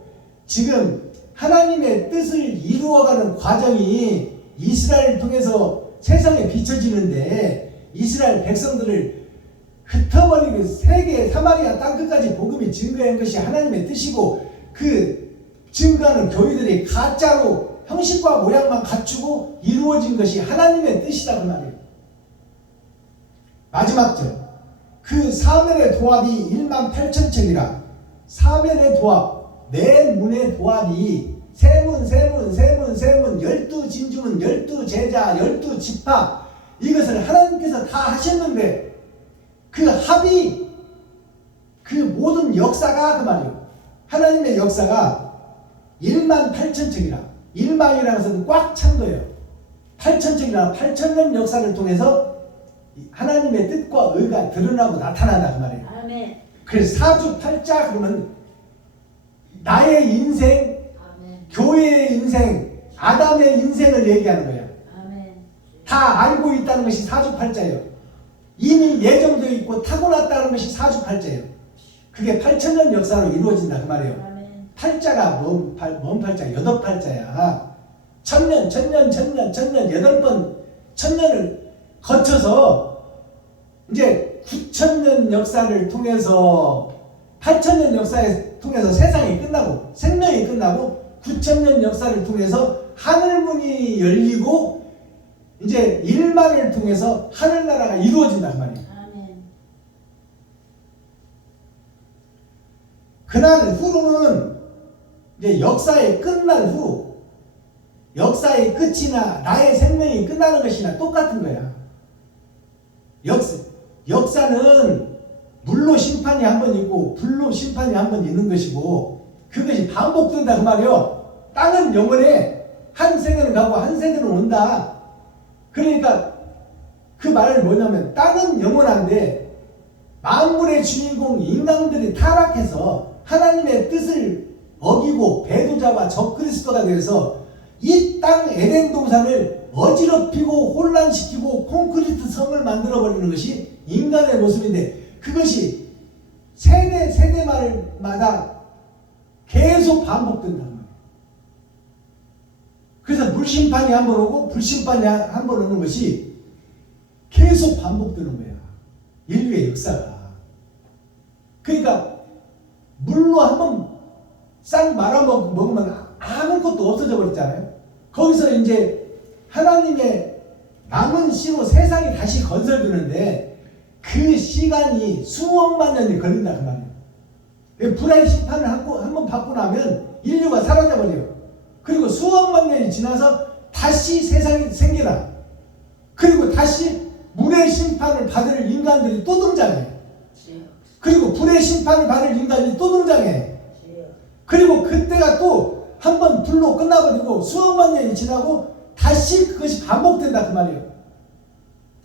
지금 하나님의 뜻을 이루어가는 과정이 이스라엘을 통해서 세상에 비춰지는데 이스라엘 백성들을 흩어버리고 세계 사마리아 땅끝까지 복음이 증거한 것이 하나님의 뜻이고 그 증거하는 교회들이 가짜로 형식과 모양만 갖추고 이루어진 것이 하나님의 뜻이다 그 말이에요. 마지막 절. 그 사면의 도합이 18,000척이라. 사면의 도합, 네 문의 도합이 세문 12진주문 12제자 12지파 이것을 하나님께서 다 하셨는데 그 합이 그 모든 역사가 그 말이에요. 하나님의 역사가 18,000척이라. 1만이라는 것은 꽉 찬 거예요. 8,000척이라 8,000년 역사를 통해서 하나님의 뜻과 의가 드러나고 나타난다 그 말이에요. 아멘. 그래서 사주팔자 그러면 나의 인생, 아멘. 교회의 인생, 아담의 인생을 얘기하는 거야. 아멘. 다 알고 있다는 것이 사주팔자예요. 이미 예정되어 있고 타고났다는 것이 사주팔자예요. 그게 8,000년 역사로 이루어진다 그 말이에요. 아멘. 팔자가 뭔 팔자? 여덟팔자야. 천년, 8번 천년을 거쳐서 이제 9,000년 역사를 통해서 8,000년 역사에 통해서 세상이 끝나고 생명이 끝나고 9,000년 역사를 통해서 하늘문이 열리고 이제 1만을 통해서 하늘나라가 이루어진단 말이에요. 아멘. 그날 후로는 이제 역사의 끝날 후 역사의 끝이나 나의 생명이 끝나는 것이나 똑같은 거야. 역사는 물로 심판이 한 번 있고 불로 심판이 한 번 있는 것이고 그것이 반복된다 그 말이요. 땅은 영원해. 한 세대는 가고 한 세대는 온다. 그러니까 그 말은 뭐냐면 땅은 영원한데 만물의 주인공 인간들이 타락해서 하나님의 뜻을 어기고 배도자와 적그리스도가 되어서 이 땅 에덴 동산을 어지럽히고 혼란시키고 콘크리트 성을 만들어버리는 것이 인간의 모습인데 그것이 세대마다 계속 반복된다는 거예요. 그래서 물심판이 한 번 오고 불심판이 한 번 오는 것이 계속 반복되는 거야. 인류의 역사가. 그러니까 물로 한 번 싹 말아먹으면 아무것도 없어져 버렸잖아요. 거기서 이제 하나님의 남은 씨로 세상이 다시 건설되는데 그 시간이 수억만 년이 걸린다 그 말이에요. 불의 심판을 한 번 받고 나면 인류가 사라져버려요. 그리고 수억만 년이 지나서 다시 세상이 생겨나. 그리고 다시 물의 심판을 받을 인간들이 또 등장해. 그리고 불의 심판을 받을 인간이 또 등장해. 그리고 그때가 또 한 번 불로 끝나버리고 수억만 년이 지나고 다시 그것이 반복된다 그 말이에요.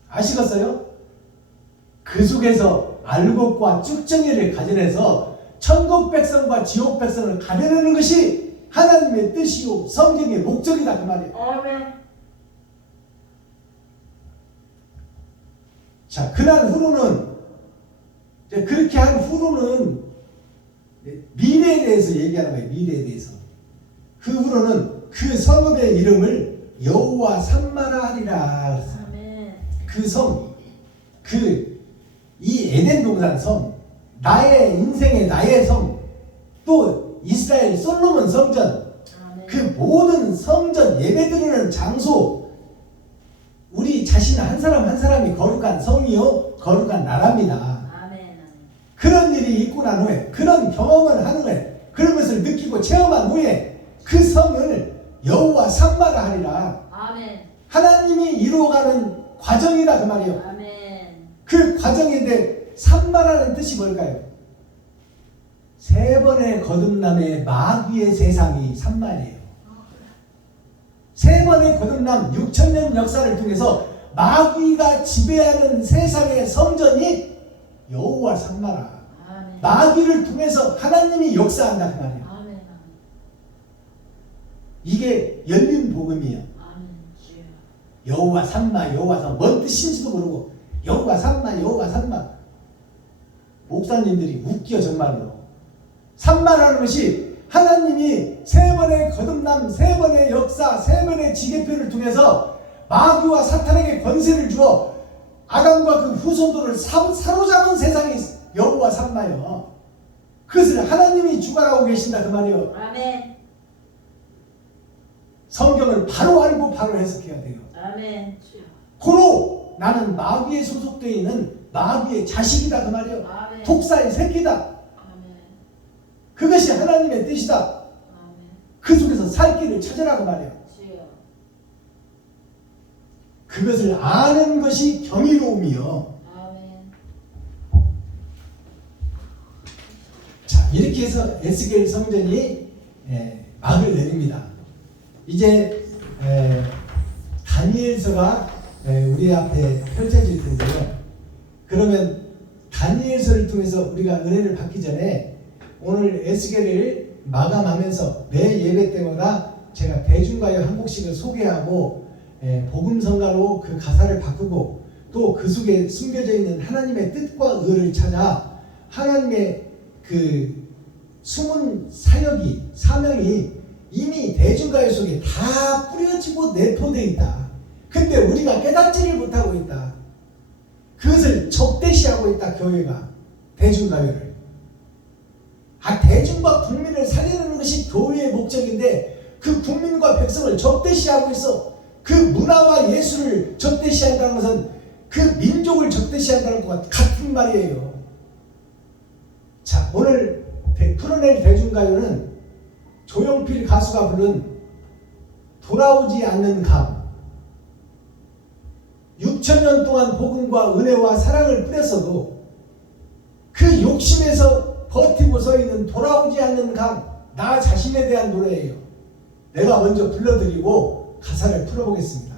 아시겠어요? 그 속에서 알곡과 쭉정이를 가져내서 천국 백성과 지옥 백성을 가려내는 것이 하나님의 뜻이요 성경의 목적이다 그 말이에요. 아멘. 자, 그날 후로는 이제 그렇게 한 후로는 미래에 대해서 얘기하는 거예요. 미래에 대해서. 그 후로는 그 성읍의 이름을 여호와 삼마라 하리라. 아멘. 그 성, 이 에덴 동산 성, 나의 인생의 나의 성, 또 이스라엘 솔로몬 성전, 아멘. 그 모든 성전 예배드리는 장소, 우리 자신 한 사람 한 사람이 거룩한 성이요 거룩한 나라입니다. 아멘. 그런 일이 있고 난 후에, 그런 경험을 한 후에, 그런 것을 느끼고 체험한 후에 그 성을 여호와 삼마라 하리라. 아멘. 하나님이 이루어가는 과정이다 그 말이에요. 아멘. 그 과정인데 삼마라는 뜻이 뭘까요? 세 번의 거듭남의 마귀의 세상이 삼마예요. 세 번의 거듭남 6,000년 역사를 통해서 마귀가 지배하는 세상의 성전이 여호와 삼마라. 아멘. 마귀를 통해서 하나님이 역사한다 그 말이에요. 아멘. 이게 열린 복음이에요. 아멘. 주여. 여호와 삼마, 여호와 삼마, 뭔 뜻인지도 모르고 여호와 삼마, 여호와 삼마. 목사님들이 웃겨 정말로. 삼마라는 것이 하나님이 세 번의 거듭남, 세 번의 역사, 세 번의 지계표를 통해서 마귀와 사탄에게 권세를 주어 아담과 그 후손들을 사로잡은 세상이 여호와 삼마요. 그것을 하나님이 주관하고 계신다 그 말이에요. 아멘. 성경을 바로 알고 바로 해석해야 돼요. 아멘. 주여. 고로 나는 마귀에 소속되어 있는 마귀의 자식이다 그 말이에요. 아멘. 독사의 새끼다. 아멘. 그것이 하나님의 뜻이다. 아멘. 그 속에서 살 길을 찾으라 그 말이에요. 주여. 그것을 아는 것이 경이로움이요. 아멘. 자, 이렇게 해서 에스겔 성전이 막을 내립니다. 이제 다니엘서가 우리 앞에 펼쳐질 텐데요. 그러면 다니엘서를 통해서 우리가 은혜를 받기 전에 오늘 에스겔을 마감하면서 매 예배 때마다 제가 대중가요 한 곡씩을 소개하고 복음성가로 그 가사를 바꾸고 또 그 속에 숨겨져 있는 하나님의 뜻과 의를 찾아 하나님의 그 숨은 사역이 사명이 이미 대중가요 속에 다 뿌려지고 내포되어 있다. 근데 우리가 깨닫지를 못하고 있다. 그것을 적대시하고 있다. 교회가 대중가요를. 대중과 국민을 살리는 것이 교회의 목적인데 그 국민과 백성을 적대시하고 있어. 그 문화와 예술을 적대시한다는 것은 그 민족을 적대시한다는 것과 같은 말이에요. 자, 오늘 풀어낼 대중가요는 조용필 가수가 부른 돌아오지 않는 감. 6,000년 동안 복음과 은혜와 사랑을 뿌렸어도 그 욕심에서 버티고 서 있는 돌아오지 않는 감, 나 자신에 대한 노래예요. 내가 먼저 불러드리고 가사를 풀어보겠습니다.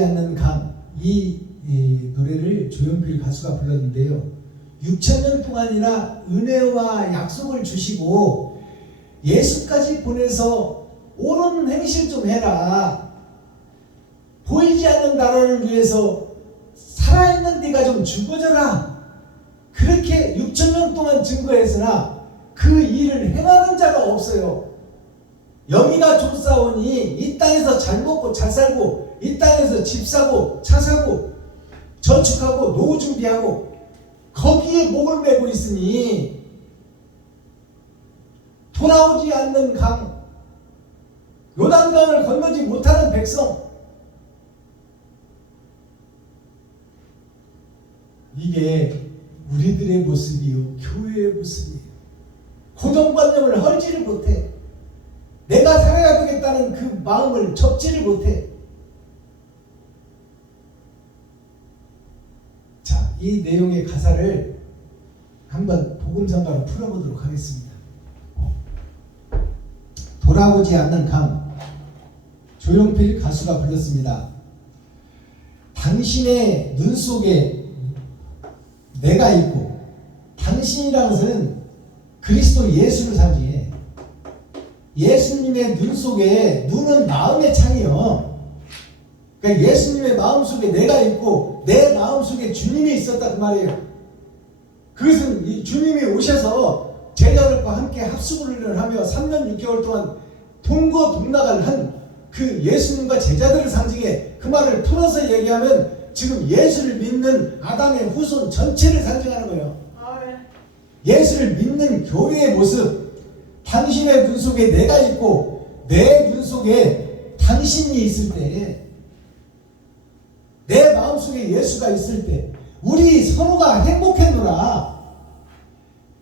돌아오지 않는 강, 이 노래를 조용필 가수가 불렀는데요. 6,000년 동안이나 은혜와 약속을 주시고 예수까지 보내서 옳은 행실 좀 해라. 보이지 않는 나라를 위해서 살아있는 네가 좀 죽어져라. 그렇게 6,000년 동안 증거했으나 그 일을 행하는 자가 없어요. 영이나 좁사오니 이 땅에서 잘 먹고 잘 살고 이 땅에서 집 사고 차 사고 저축하고 노후 준비하고 거기에 목을 메고 있으니 돌아오지 않는 강, 요단강을 건너지 못하는 백성, 이게 우리들의 모습이요, 교회의 모습이에요. 고정관념을 헐지를 못해. 내가 살아야 되겠다는 그 마음을 접지를 못해. 자, 이 내용의 가사를 한번 복음성가로 풀어보도록 하겠습니다. 돌아오지 않는 강, 조용필 가수가 불렀습니다. 당신의 눈 속에 내가 있고, 당신이라는 것은 그리스도 예수를 상징해. 예수님의 눈 속에, 눈은 마음의 창이요. 그러니까 예수님의 마음 속에 내가 있고 내 마음 속에 주님이 있었다 그 말이에요. 그것은 이 주님이 오셔서 제자들과 함께 합수훈련을 하며 3년 6개월 동안 동거동락을 한 그 예수님과 제자들을 상징해. 그 말을 풀어서 얘기하면 지금 예수를 믿는 아담의 후손 전체를 상징하는 거예요. 예수를 믿는 교회의 모습, 당신의 눈 속에 내가 있고 내 눈 속에 당신이 있을 때, 내 마음속에 예수가 있을 때 우리 서로가 행복했노라.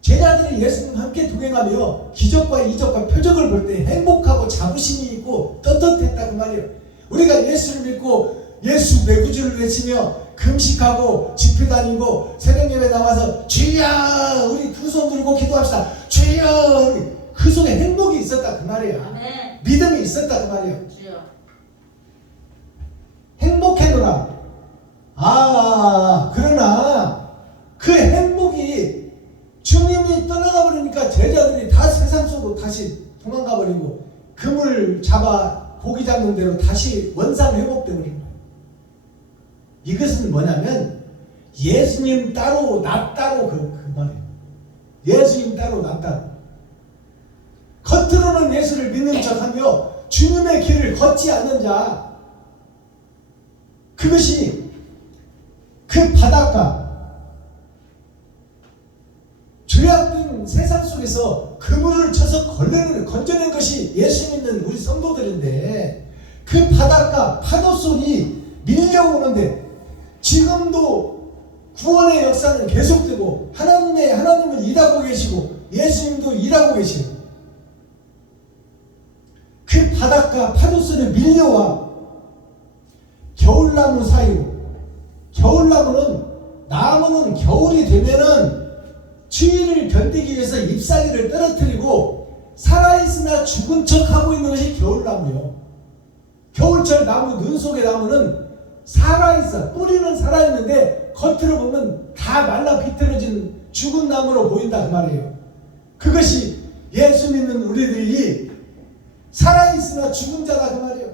제자들이 예수님과 함께 동행하며 기적과 이적과 표적을 볼 때 행복하고 자부심이 있고 떳떳했다 그 말이에요. 우리가 예수를 믿고 예수 내 구주를 외치며 금식하고 집회 다니고 새벽 예배 나와서 주여 우리 두 손 들고 기도합시다. 주여, 그 속에 행복이 있었다 그 말이에요. 아멘. 믿음이 있었다 그 말이에요. 주여. 행복해노라. 그러나 그 행복이 주님이 떠나가 버리니까 제자들이 다 세상 속으로 다시 도망가 버리고 그물 잡아 고기 잡는 대로 다시 원상 회복되어 버린 거예요. 이것은 뭐냐면 예수님 따로 나 따로 그 말이에요. 예수님 따로 나 따로. 겉으로는 예수를 믿는 척하며 주님의 길을 걷지 않는 자, 그것이 그 바닷가, 죄악된 세상 속에서 그물을 쳐서 건져낸 것이 예수 믿는 우리 성도들인데, 그 바닷가 파도 소리 밀려오는데 지금도 구원의 역사는 계속되고 하나님은 일하고 계시고 예수님도 일하고 계세요. 그 바닷가 파도 소리 밀려와 겨울나무 사이로, 나무는 겨울이 되면은 추위를 견디기 위해서 잎사귀를 떨어뜨리고 살아있으나 죽은 척하고 있는 것이 겨울나무요. 겨울철 나무, 눈 속의 나무는 살아있어. 뿌리는 살아있는데 겉으로 보면 다 말라 비틀어진 죽은 나무로 보인다 그 말이에요. 그것이 예수 믿는 우리들이 살아있으나 죽은 자다 그 말이에요.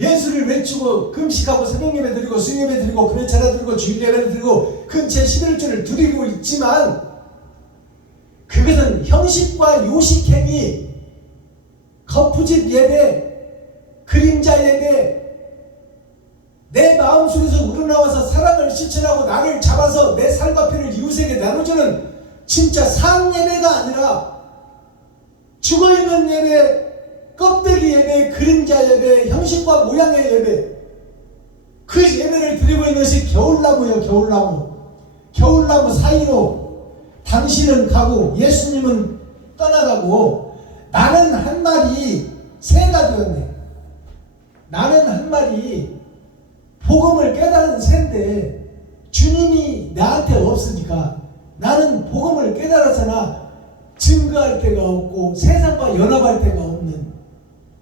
예수를 외치고 금식하고 새벽 예배 드리고 수요 예배 드리고 금요 차례 드리고 주일 예배를 드리고 근처 11조를 드리고 있지만 그것은 형식과 요식행위, 거푸집 예배, 그림자 예배, 내 마음속에서 우러나와서 사랑을 실천하고 나를 잡아서 내 살과 피를 이웃에게 나눠주는 진짜 상 예배가 아니라 죽어있는 예배, 껍데기 예배, 그림자 예배, 형식과 모양의 예배, 그 예배를 드리고 있는 것이 겨울나무예요. 겨울나무 사이로 당신은 가고 예수님은 떠나가고 나는 한 마리 새가 되었네. 나는 한 마리 복음을 깨달은 새인데 주님이 나한테 없으니까 나는 복음을 깨달았으나 증거할 데가 없고 세상과 연합할 데가 없는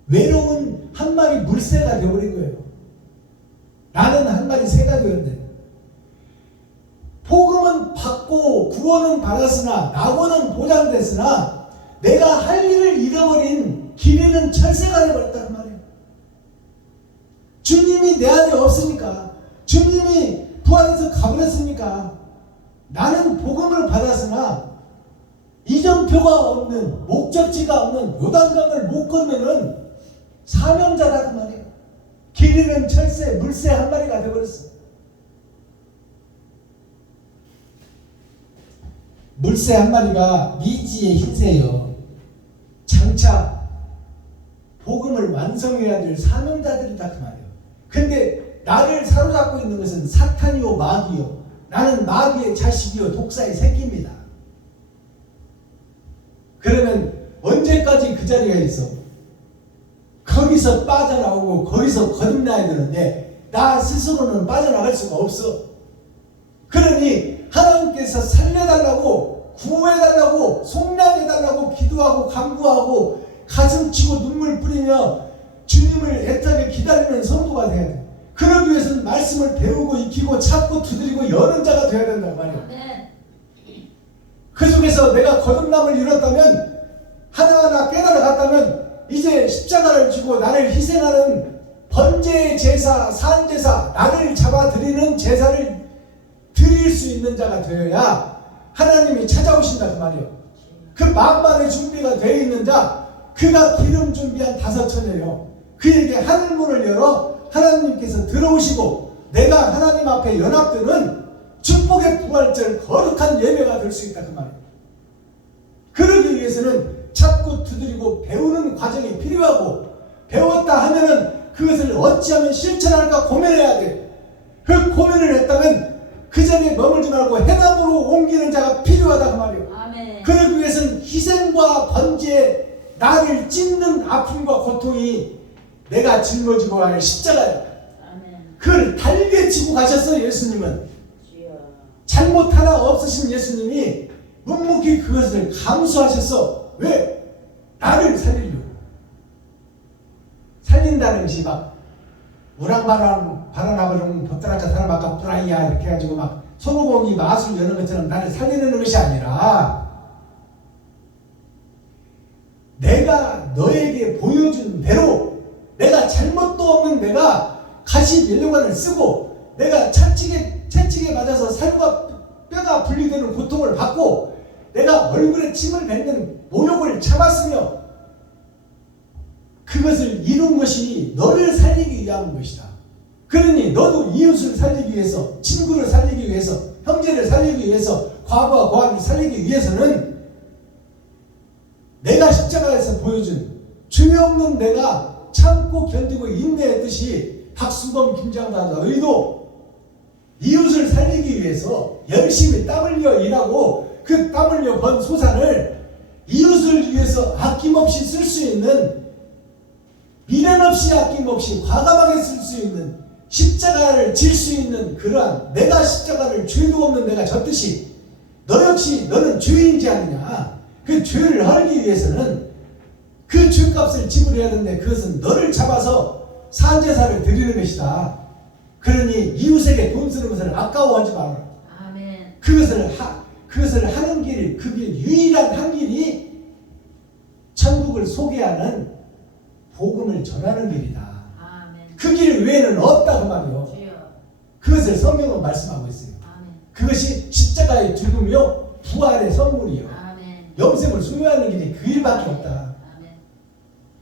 외로운 한 마리 물새가 되어버린 거예요. 나는 한 마리 새가 되었네. 복음은 받고 구원은 받았으나 낙원은 보장됐으나 내가 할 일을 잃어버린 길 잃은 철새가 되어버렸다는 말이에요. 주님이 내 안에 없으니까, 주님이 부활해서 가버렸으니까 나는 복음을 받았으나 이정표가 없는, 목적지가 없는 요단강을 못 건너는 사명자라는 말이에요. 길 잃은 철새, 물새 한 마리가 되어버렸어. 물새 한 마리가 미지의 흰새예요. 장차 복음을 완성해야 될 사명자들이다 그 말이에요. 근데 나를 사로잡고 있는 것은 사탄이요 마귀요. 나는 마귀의 자식이요 독사의 새끼입니다. 그러면 언제까지 그 자리가 있어? 거기서 빠져나오고 거기서 거듭나야 되는데 나 스스로는 빠져나갈 수가 없어. 그러니 하나님께서 살려달라고, 구해달라고, 속량해달라고 기도하고 간구하고 가슴치고 눈물 뿌리며 주님을 애타게 기다리는 성도가 돼야 돼. 그러기 위해서는 말씀을 배우고 익히고 찾고 두드리고 여는 자가 돼야 된단 말이야. 그 속에서 내가 거듭남을 이뤘다면, 하나하나 깨달아갔다면 이제 십자가를 지고 나를 희생하는 번제의 제사, 산제사, 나를 잡아드리는 제사를 드릴 수 있는 자가 되어야 하나님이 찾아오신다 그 말이에요. 그 만반의 준비가 되어 있는 자, 그가 기름 준비한 5처녀요. 그에게 하늘문을 열어 하나님께서 들어오시고 내가 하나님 앞에 연합되는 축복의 부활절 거룩한 예배가 될 수 있다 그 말이에요. 그러기 위해서는 찾고 두드리고 배우는 과정이 필요하고, 배웠다 하면은 그것을 어찌하면 실천할까 고민해야 돼. 그 고민을 했다면 그 자리에 머물지 말고 행함으로 옮기는 자가 필요하다 그 말이에요. 아멘. 그러기 위해서는 희생과 번제에 나를 찢는 아픔과 고통이 내가 짊어지고 할 십자가예요. 아멘. 그걸 달게 지고 가셨어요. 예수님은 주여. 잘못 하나 없으신 예수님이 묵묵히 그것을 감수하셨어. 왜? 나를 살리려고. 살린다는 것이 막 우랑바랑바라나버령 벗더라까 사람아까 뿌라이야 이렇게 해가지고 막 손오공이 마술 여는 것처럼 나를 살리는 것이 아니라, 내가 너에게 보여준 대로, 내가 잘못도 없는 내가 가시면류관을 쓰고 내가 채찍에 맞아서 살과 뼈가 분리되는 고통을 받고 내가 얼굴에 침을 뱉는 모욕을 참았으며 그것을 이룬 것이 너를 살리기 위한 것이다. 그러니 너도 이웃을 살리기 위해서, 친구를 살리기 위해서, 형제를 살리기 위해서, 과부와 고아를 살리기 위해서는 내가 십자가에서 보여준 죄 없는 내가 참고 견디고 인내했듯이 박수범, 김장다 너희도 이웃을 살리기 위해서 열심히 땀 흘려 일하고 그 땀 흘려 번 소산을 이웃을 위해서 아낌없이 쓸 수 있는, 미련 없이 아낌없이 과감하게 쓸 수 있는, 십자가를 질 수 있는 그러한, 내가 십자가를 죄도 없는 내가 졌듯이 너 역시 너는 죄인지 아니냐. 그 죄를 헐기 위해서는 그 죄값을 지불해야 되는데 그것은 너를 잡아서 산제사를 드리는 것이다. 그러니 이웃에게 돈 쓰는 것을 아까워하지 마라. 아멘. 그것을 하는 길, 그게 유일한 한 길이 천국을 소개하는 복음을 전하는 길이다. 아멘. 그 길 외에는 없다 그 말이요. 주여. 그것을 성경은 말씀하고 있어요. 아멘. 그것이 십자가의 죽음이요 부활의 선물이요. 아멘. 영생을 소유하는 길이 그 일밖에 없다. 아멘.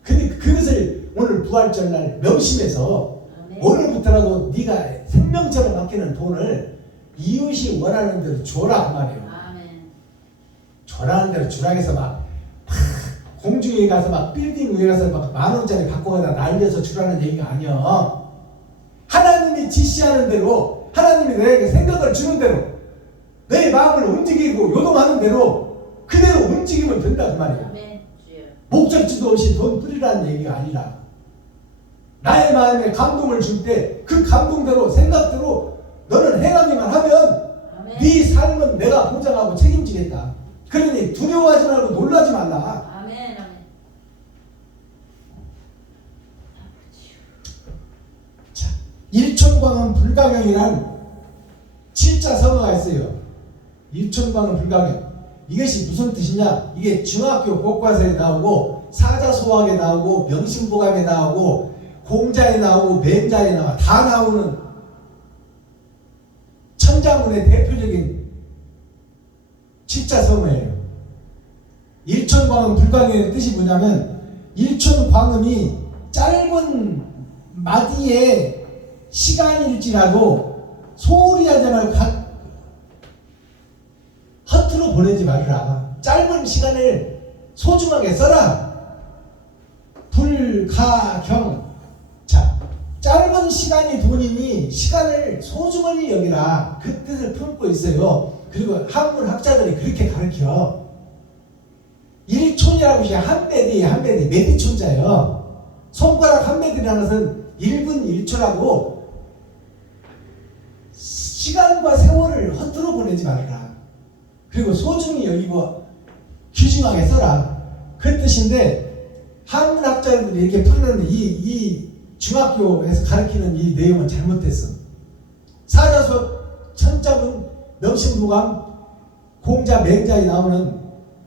근데 그것을 오늘 부활절날 명심해서 아멘. 오늘부터라도 네가 생명처럼 아끼는 돈을 이웃이 원하는 대로 줘라 그 말이에요. 아멘. 원하는 대로 주라 해서 막 공중에 가서 막 빌딩 위에 가서 막 10,000원짜리 갖고 가다 날려서 주라는 얘기가 아니야. 하나님이 지시하는 대로, 하나님이 너에게 생각을 주는 대로, 내 마음을 움직이고 요동하는 대로 그대로 움직이면 된다 그 말이야. 아멘. 주여. 목적지도 없이 돈 뿌리라는 얘기가 아니라, 나의 마음에 감동을 줄 때 그 감동대로, 생각대로 너는 행하기만 하면 아멘. 네 삶은 내가 보장하고 책임지겠다. 그러니 두려워하지 말고 놀라지 말라. 아멘. 아멘. 자, 일촌광은 불가경이란 7자 성어가 있어요. 일촌광은 불가경. 이것이 무슨 뜻이냐? 이게 중학교 교과서에 나오고 사자소학에 나오고 명심보감에 나오고 공자에 나오고 맹자에 나와 다 나오는 천자문의 대표적인 7자 성어예요. 일촌광은 불가경의 뜻이 뭐냐면 일촌광음이 짧은 마디의 시간일지라도 소홀히 하지 말고 허투루 보내지 말라. 짧은 시간을 소중하게 써라. 불가경. 자, 짧은 시간이 돈이니 시간을 소중히 여기라. 그 뜻을 품고 있어요. 그리고 한문 학자들이 그렇게 가르쳐. 일촌이라고 해서 한 메디 메디촌자예요. 손가락 한 메디라는 것은 1분 1초라고 시간과 세월을 허투루 보내지 말라. 그리고 소중히 여기고 귀중하게 써라. 그 뜻인데 한문학자들이 이렇게 풀었는데 이 중학교에서 가르치는 이 내용은 잘못됐어. 사자수업 천자문 명심보감 공자 맹자에 나오는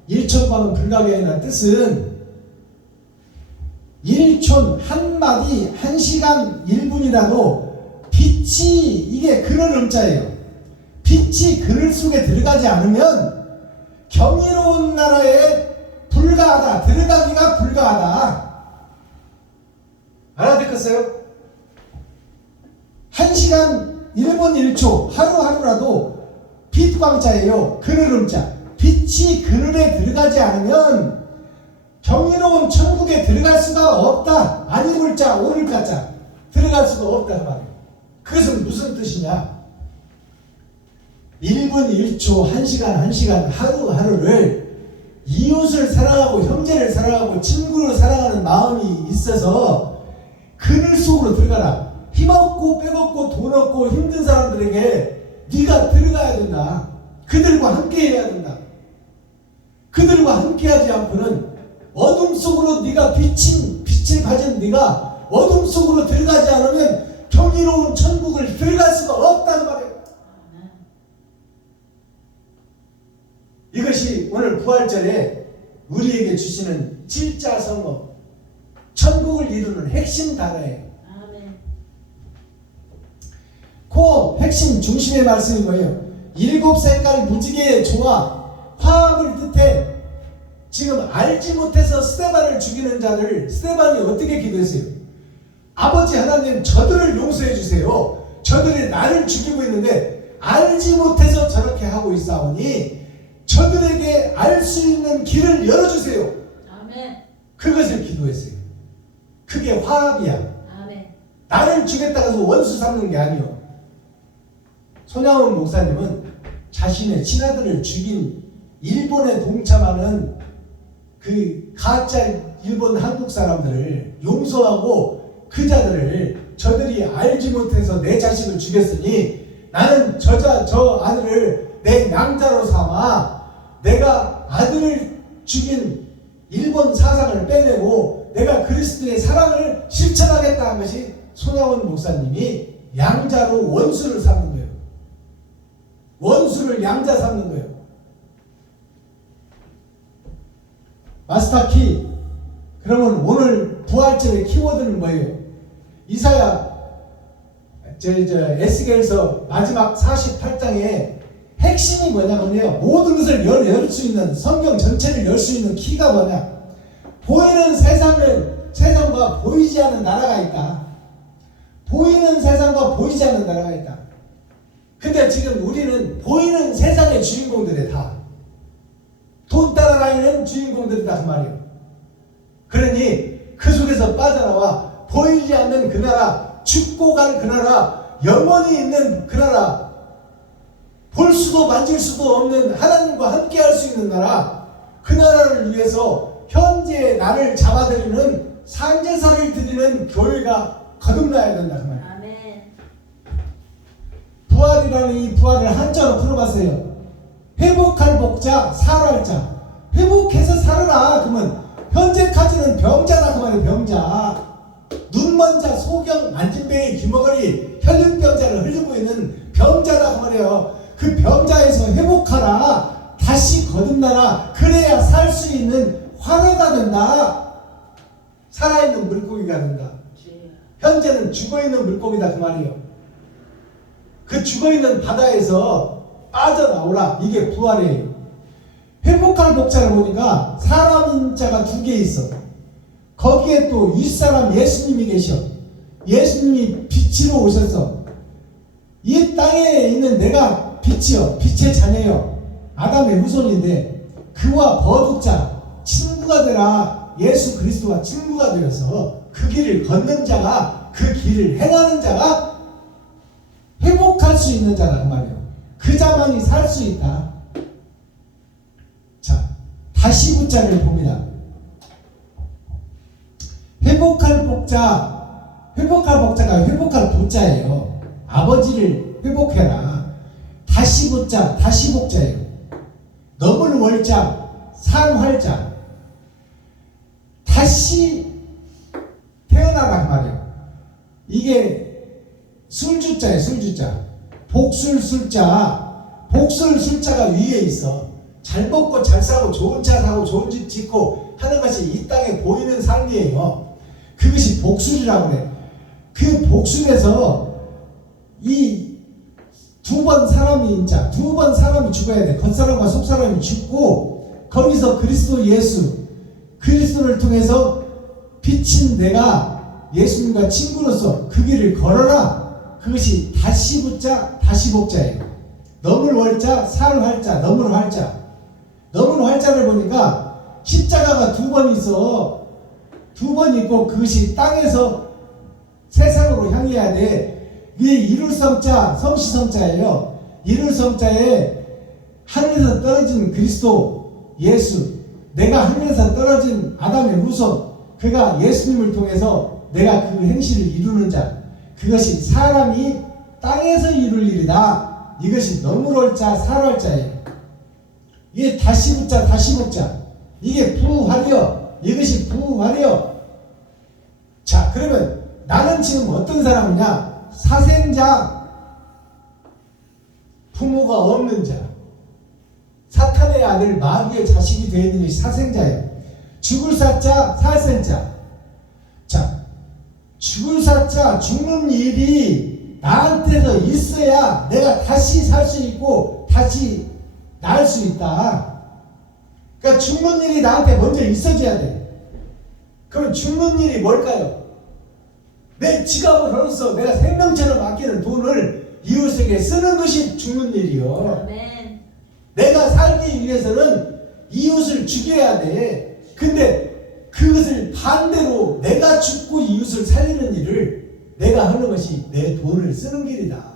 일촌광은 불가경이라는 뜻은 일촌 한마디 1시간 1분이라도 빛이 이게 그럴 음자예요. 빛이 그늘 속에 들어가지 않으면 경이로운 나라에 불가하다. 들어가기가 불가하다. 알아듣겠어요? 1시간 1분 1초 하루하루라도 빛광자예요. 그늘 음자. 빛이 그늘에 들어가지 않으면 경이로운 천국에 들어갈 수가 없다. 아니물 자 오를 가자 들어갈 수가 없다 그 말이에요. 그것은 무슨 뜻이냐? 1분 1초 1시간 1시간 하루하루를 이웃을 사랑하고 형제를 사랑하고 친구를 사랑하는 마음이 있어서 그늘 속으로 들어가라. 힘없고 빼먹고 돈 없고 힘든 사람들에게 네가 들어가야 된다. 그들과 함께 해야 된다. 그들과 함께하지 않고는 어둠 속으로 네가 빛을 가진 네가 어둠 속으로 들어가지 않으면 경이로운 천국을 들어갈 수가 없다는 말이에요. 이것이 오늘 부활절에 우리에게 주시는 7자 성어, 천국을 이루는 핵심 단어예요. 그 핵심 중심의 말씀인 거예요. 7색깔 무지개의 조화 화합을 뜻해. 지금 알지 못해서 스데반을 죽이는 자를 스데반이 어떻게 기도했어요? 아버지 하나님 저들을 용서해 주세요. 저들이 나를 죽이고 있는데 알지 못해서 저렇게 하고 있사오니 저들에게 알 수 있는 길을 열어주세요. 아멘. 그것을 기도했어요. 그게 화합이야. 아멘. 나를 죽였다고 해서 원수 삼는 게 아니요. 손양원 목사님은 자신의 친아들을 죽인 일본에 동참하는 그 가짜 일본 한국 사람들을 용서하고 그 자들을 저들이 알지 못해서 내 자식을 죽였으니 나는 저 아들을 내 양자로 삼아 내가 아들을 죽인 일본 사상을 빼내고 내가 그리스도의 사랑을 실천하겠다 한 것이 손양원 목사님이 양자로 원수를 삼는 거예요. 원수를 양자 삼는 거예요. 마스터키. 그러면 오늘 부활절의 키워드는 뭐예요? 이사야 에스겔서 마지막 48장에 핵심이 뭐냐면요, 모든 것을 열 수 있는, 성경 전체를 열 수 있는 키가 뭐냐? 보이는 세상과 보이지 않는 나라가 있다. 보이는 세상과 보이지 않는 나라가 있다. 근데 지금 우리는 보이는 세상의 주인공들이 다 돈 따라다니는 주인공들이다 그 말이에요. 그러니 그 속에서 빠져나와 보이지 않는 그 나라, 죽고 갈 그 나라, 영원히 있는 그 나라, 볼 수도 만질 수도 없는 하나님과 함께 할 수 있는 나라, 그 나라를 위해서 현재 나를 잡아들이는 산제사를 드리는 교회가 거듭나야 된다 그 말이에요. 아멘. 부활이라는 이 부활을 한자로 풀어봤어요. 회복할 복자, 살할 자. 회복해서 살아라. 그러면 현재까지는 병자다 그 말이에요. 병자. 눈먼 자, 소경 만진병의 귀머거리 혈륜병자를 흘리고 있는 병자다 그 말이에요. 그 병자에서 회복하라. 다시 거듭나라. 그래야 살 수 있는 화로가 된다. 살아있는 물고기가 된다. 주여. 현재는 죽어있는 물고기다 그 말이에요. 그 죽어있는 바다에서 빠져나오라. 이게 부활이에요. 회복할 복자를 보니까 사람 자가 2개 있어. 거기에 또 윗사람 예수님이 계셔. 예수님이 빛으로 오셔서 이 땅에 있는 내가 빛이요, 빛의 자녀요, 아담의 후손인데 그와 거룩자 친구가 되라. 예수 그리스도와 친구가 되어서 그 길을 걷는 자가, 그 길을 행하는 자가 회복할 수 있는 자란 말이에요. 그 자만이 살 수 있다. 자, 다시 붙자를 봅니다. 회복할 복자가 회복할 복자예요. 아버지를 회복해라. 다시 붙자, 다시 복자예요. 넘을 월자, 산활자. 다시 태어나란 말이에요. 이게 술주자예요, 술주자. 복술술자. 복술술자가 위에 있어. 잘 먹고 잘 사고 좋은 차 사고 좋은 집 짓고 하는 것이 이 땅에 보이는 삶이에요. 그것이 복술이라고 그래. 그 복술에서 이 2번 사람이 인자, 2번 사람이 죽어야 돼. 겉사람과 속사람이 죽고 거기서 그리스도 예수, 그리스도를 통해서 비친 내가 예수님과 친구로서 그 길을 걸어라. 그것이 다시 붙자, 다시 복자예요. 넘을 월자, 살 활자, 넘을 활자. 넘을 활자를 보니까 십자가가 2번 있어. 2번 있고 그것이 땅에서 세상으로 향해야 돼. 위에 이룰 성자, 성시성자예요. 이룰 성자에 하늘에서 떨어진 그리스도 예수, 내가 하늘에서 떨어진 아담의 후손, 그가 예수님을 통해서 내가 그 행실을 이루는 자, 그것이 사람이 땅에서 이룰 일이다. 이것이 넘을 자, 살 자예요. 이게 다시 붙자, 다시 먹자. 이게 부활이요. 이것이 부활이요. 자, 그러면 나는 지금 어떤 사람이냐? 사생자, 부모가 없는 자, 사탄의 아들 마귀의 자식이 되어 있는 것이 사생자예요. 죽을 사자, 살생자. 자, 죽을 사자, 죽는 일이 나한테서 있어야 내가 다시 살 수 있고 다시 날 수 있다. 그러니까 죽는 일이 나한테 먼저 있어져야 돼. 그럼 죽는 일이 뭘까요? 내 지갑을 벌어서 내가 생명처럼 아끼는 돈을 이웃에게 쓰는 것이 죽는 일이요. 아멘. 내가 살기 위해서는 이웃을 죽여야 돼. 근데 그것을 반대로 내가 죽고 이웃을 살리는 일을 내가 하는 것이 내 돈을 쓰는 길이다.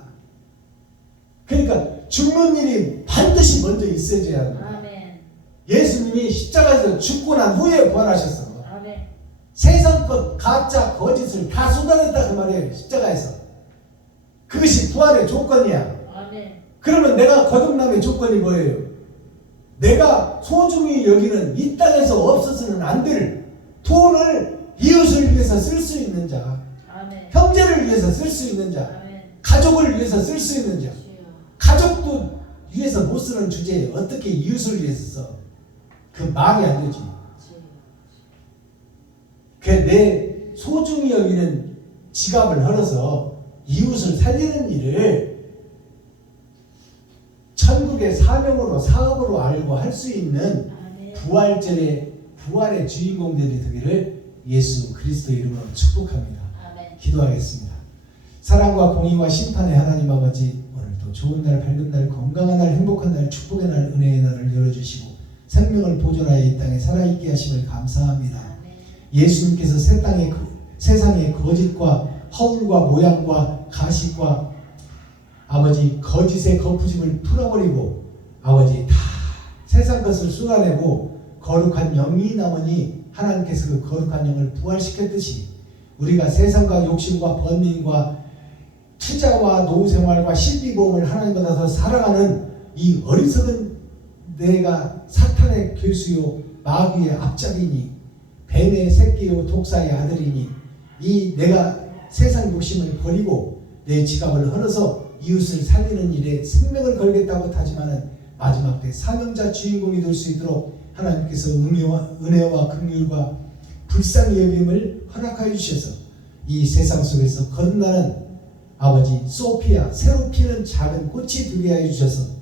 그러니까 죽는 일이 반드시 먼저 있어져야 한다. 아멘. 예수님이 십자가에서 죽고 난 후에 부활하셨어. 아멘. 세상 것, 가짜, 거짓을 다 쏟아냈다 그 말이에요. 십자가에서. 그것이 부활의 조건이야. 아멘. 그러면 내가 거듭남의 조건이 뭐예요? 내가 소중히 여기는 이 땅에서 없어서는 안 될 돈을 이웃을 위해서 쓸 수 있는 자, 아멘. 형제를 위해서 쓸 수 있는 자, 아멘. 가족을 위해서 쓸 수 있는 자. 주여. 가족도 위해서 못 쓰는 주제에 어떻게 이웃을 위해서 써? 그 말이 안 되지. 주여. 그 내 소중히 여기는 지갑을 헐어서 이웃을 살리는 일을 천국의 사명으로 사업으로 알고 할 수 있는 아멘. 부활의 주인공들이 되기를 예수 그리스도 이름으로 축복합니다. 아멘. 기도하겠습니다. 사랑과 공의와 심판의 하나님 아버지, 오늘도 좋은 날, 밝은 날, 건강한 날, 행복한 날, 축복의 날, 은혜의 날을 열어주시고 생명을 보존하여 이 땅에 살아있게 하심을 감사합니다. 아멘. 예수님께서 세상의 거짓과 허울과 모양과 가식과 아버지 거짓의 거푸짐을 풀어버리고 아버지 다 세상 것을 쏟아내고 거룩한 영이 남으니 하나님께서 그 거룩한 영을 부활시켰듯이 우리가 세상과 욕심과 번민과 투자와 노후생활과 실비보험을 하나님보다 더 사랑하는 이 어리석은 내가 사탄의 괴수요 마귀의 앞잡이니 뱀의 새끼요 독사의 아들이니 이 내가 세상 욕심을 버리고 내 지갑을 헐어서 이웃을 살리는 일에 생명을 걸겠다고 다짐하는 마지막 때 사명자 주인공이 될 수 있도록 하나님께서 은혜와 긍휼과 불쌍히 여김을 허락하여 주셔서 이 세상 속에서 거듭나는 아버지 소피아 새로 피는 작은 꽃이 되게 하여 주셔서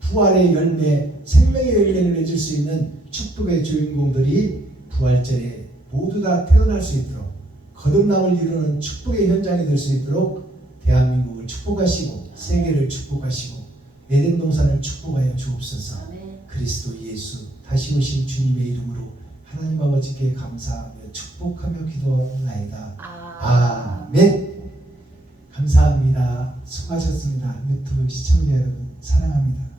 부활의 열매 생명의 열매를 맺을 수 있는 축복의 주인공들이 부활절에 모두 다 태어날 수 있도록 거듭남을 이루는 축복의 현장이 될 수 있도록 대한민국을 축복하시고 세계를 축복하시고 에덴 동산을 축복하여 주옵소서. 아멘. 그리스도 예수 다시 오신 주님의 이름으로 하나님 아버지께 감사하며 축복하며 기도하옵나이다. 아멘. 감사합니다. 수고하셨습니다. 유튜브 시청자 여러분 사랑합니다.